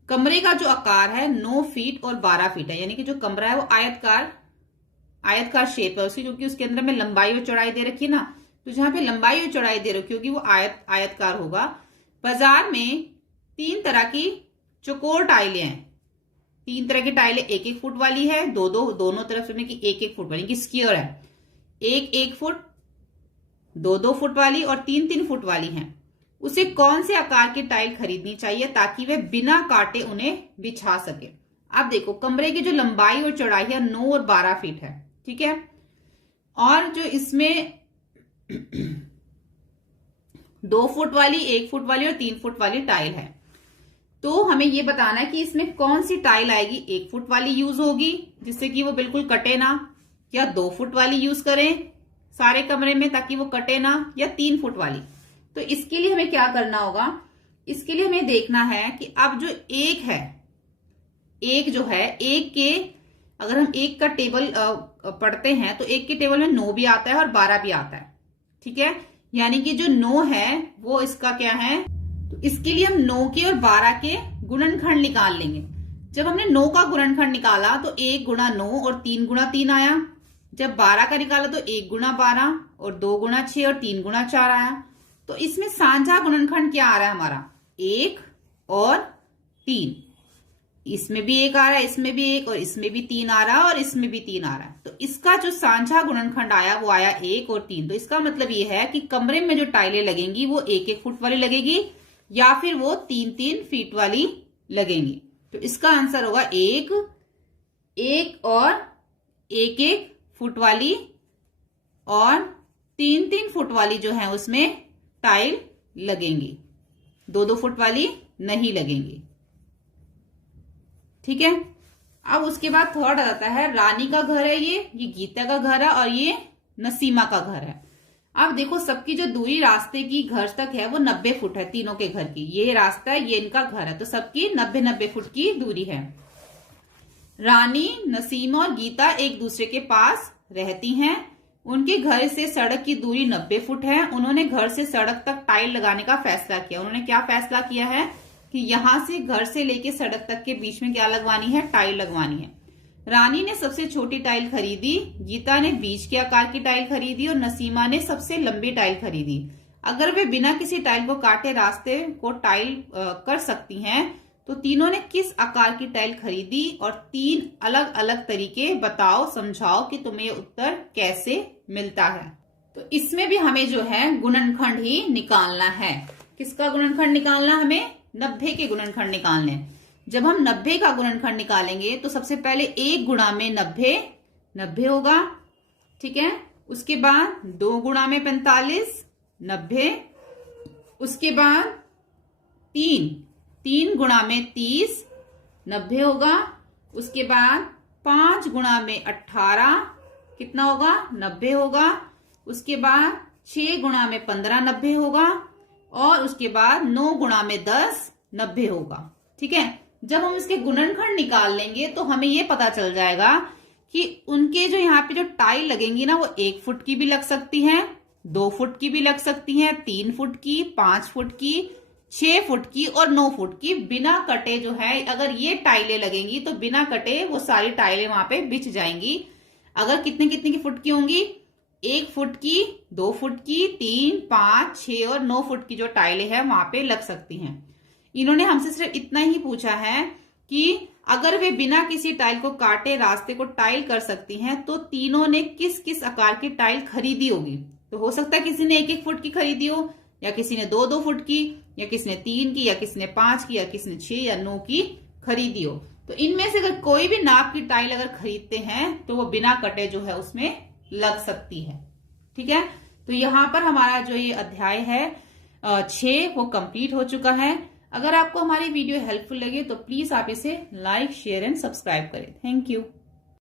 कमरे का जो आकार है 9 फीट और 12 फीट है, यानी कि जो कमरा है वो आयतकार शेप है उसकी, क्योंकि उसके अंदर में लंबाई और चौड़ाई दे रखी है ना। तो जहां पे लंबाई और चौड़ाई दे रखी होगी वो आयतकार होगा। बाजार में 3 तरह की चौकोर टाइलें हैं। 3 तरह की टाइलें 1-1 फुट वाली है, दोनों तरफ से की 1-1 फुट वाली की स्क्वायर है, 1-1 फुट, 2-2 फुट वाली और 3-3 फुट वाली है। उसे कौन से आकार की टाइल खरीदनी चाहिए ताकि वह बिना काटे उन्हें बिछा सके। अब देखो, कमरे की जो लंबाई और चौड़ाई है 9 और 12 फीट है। ठीक है, और जो इसमें 2 फुट वाली, 1 फुट वाली और 3 फुट वाली टाइल है। तो हमें ये बताना है कि इसमें कौन सी टाइल आएगी। 1 फुट वाली यूज होगी जिससे कि वो बिल्कुल कटे ना, या 2 फुट वाली यूज करें सारे कमरे में ताकि वो कटे ना, या 3 फुट वाली। तो इसके लिए हमें क्या करना होगा, इसके लिए हमें देखना है कि अब जो एक है, एक जो है, एक के अगर हम एक का टेबल पढ़ते हैं तो एक के टेबल में 9 भी आता है और 12 भी आता है। ठीक है, यानी कि जो 9 है वो इसका क्या है, तो इसके लिए हम 9 के और 12 के गुणनखंड निकाल लेंगे। जब हमने 9 का गुणनखंड निकाला तो 1 गुणा 9 और 3 गुणा 3 आया। जब 12 का निकाला तो 1 गुणा 12 और 2 गुणा 6 और 3 गुणा 4 आया। तो इसमें साझा गुणनखंड क्या आ रहा है हमारा, 1 और 3। इसमें भी 1 आ रहा है, इसमें भी 1 और इसमें भी 3 आ रहा है और इसमें भी 3 आ रहा है। तो इसका जो साझा गुणनखंड आया वो आया 1 और 3। तो इसका मतलब ये है कि कमरे में जो टाइलें लगेंगी वो 1-1 फुट वाली लगेगी या फिर वो 3-3 फीट वाली लगेंगी। तो इसका आंसर होगा 1 और 1-1 फुट वाली और 3-3 फुट वाली जो है उसमें टाइल लगेंगी, 2-2 फुट वाली नहीं लगेंगी। ठीक है, अब उसके बाद थर्ड आता है, रानी का घर है, ये गीता का घर है और ये नसीमा का घर है। अब देखो, सबकी जो दूरी रास्ते की घर तक है वो 90 फुट है तीनों के घर की। ये रास्ता है, ये इनका घर है, तो सबकी 90-90 फुट की दूरी है। रानी, नसीमा और गीता एक दूसरे के पास रहती हैं। उनके घर से सड़क की दूरी 90 फुट है। उन्होंने घर से सड़क तक टाइल लगाने का फैसला किया। उन्होंने क्या फैसला किया है कि यहां से घर से लेके सड़क तक के बीच में क्या लगवानी है, टाइल लगवानी है। रानी ने सबसे छोटी टाइल खरीदी, गीता ने बीच के आकार की टाइल खरीदी और नसीमा ने सबसे लंबी टाइल खरीदी। अगर वे बिना किसी टाइल को काटे रास्ते को टाइल कर सकती हैं तो तीनों ने किस आकार की टाइल खरीदी और 3 अलग अलग तरीके बताओ, समझाओ कि तुम्हें उत्तर कैसे मिलता है। तो इसमें भी हमें जो है गुणनखंड ही निकालना है। किसका गुणनखंड निकालना? हमें 90 के गुणनखंड निकालने हैं। जब हम 90 का गुणनखंड निकालेंगे तो सबसे पहले 1 गुणा में 90 90 होगा, ठीक है। उसके बाद 2 गुणा में 45 90, उसके बाद 3 गुणा में 30 90 होगा, उसके बाद 5 गुणा में 18 कितना होगा? 90 होगा, उसके बाद 6 गुणा में 15 90 होगा, और उसके बाद 9 गुणा में 10 90 होगा, ठीक है। जब हम इसके गुणनखंड निकाल लेंगे तो हमें ये पता चल जाएगा कि उनके जो यहाँ पे जो टाइल लगेंगी ना, वो 1 फुट की भी लग सकती हैं, 2 फुट की भी लग सकती हैं, 3 फुट की, 5 फुट की, 6 फुट की और 9 फुट की। बिना कटे जो है, अगर ये टाइलें लगेंगी तो बिना कटे वो सारी टाइलें वहां पे बिछ जाएंगी। अगर कितने कितने की फुट की होंगी? 1 फुट की, 2 फुट की, 3, 5, 6 और 9 फुट की जो टाइलें हैं वहां पे लग सकती हैं। इन्होंने हमसे सिर्फ इतना ही पूछा है कि अगर वे बिना किसी टाइल को काटे रास्ते को टाइल कर सकती हैं तो तीनों ने किस किस आकार की टाइल खरीदी होगी। तो हो सकता है किसी ने 1-1 फुट की खरीदी हो, या किसी ने 2-2 फुट की, या किसी ने 3 की, या किसी ने 5 की, या किसी ने 6 या 9 की खरीदी हो। तो इनमें से अगर कोई भी नाप की टाइल अगर खरीदते हैं तो वो बिना कटे जो है उसमें लग सकती है, ठीक है। तो यहाँ पर हमारा जो ये अध्याय है 6 वो कंप्लीट हो चुका है। अगर आपको हमारी वीडियो हेल्पफुल लगे तो प्लीज आप इसे लाइक, शेयर एंड सब्सक्राइब करें। Thank you.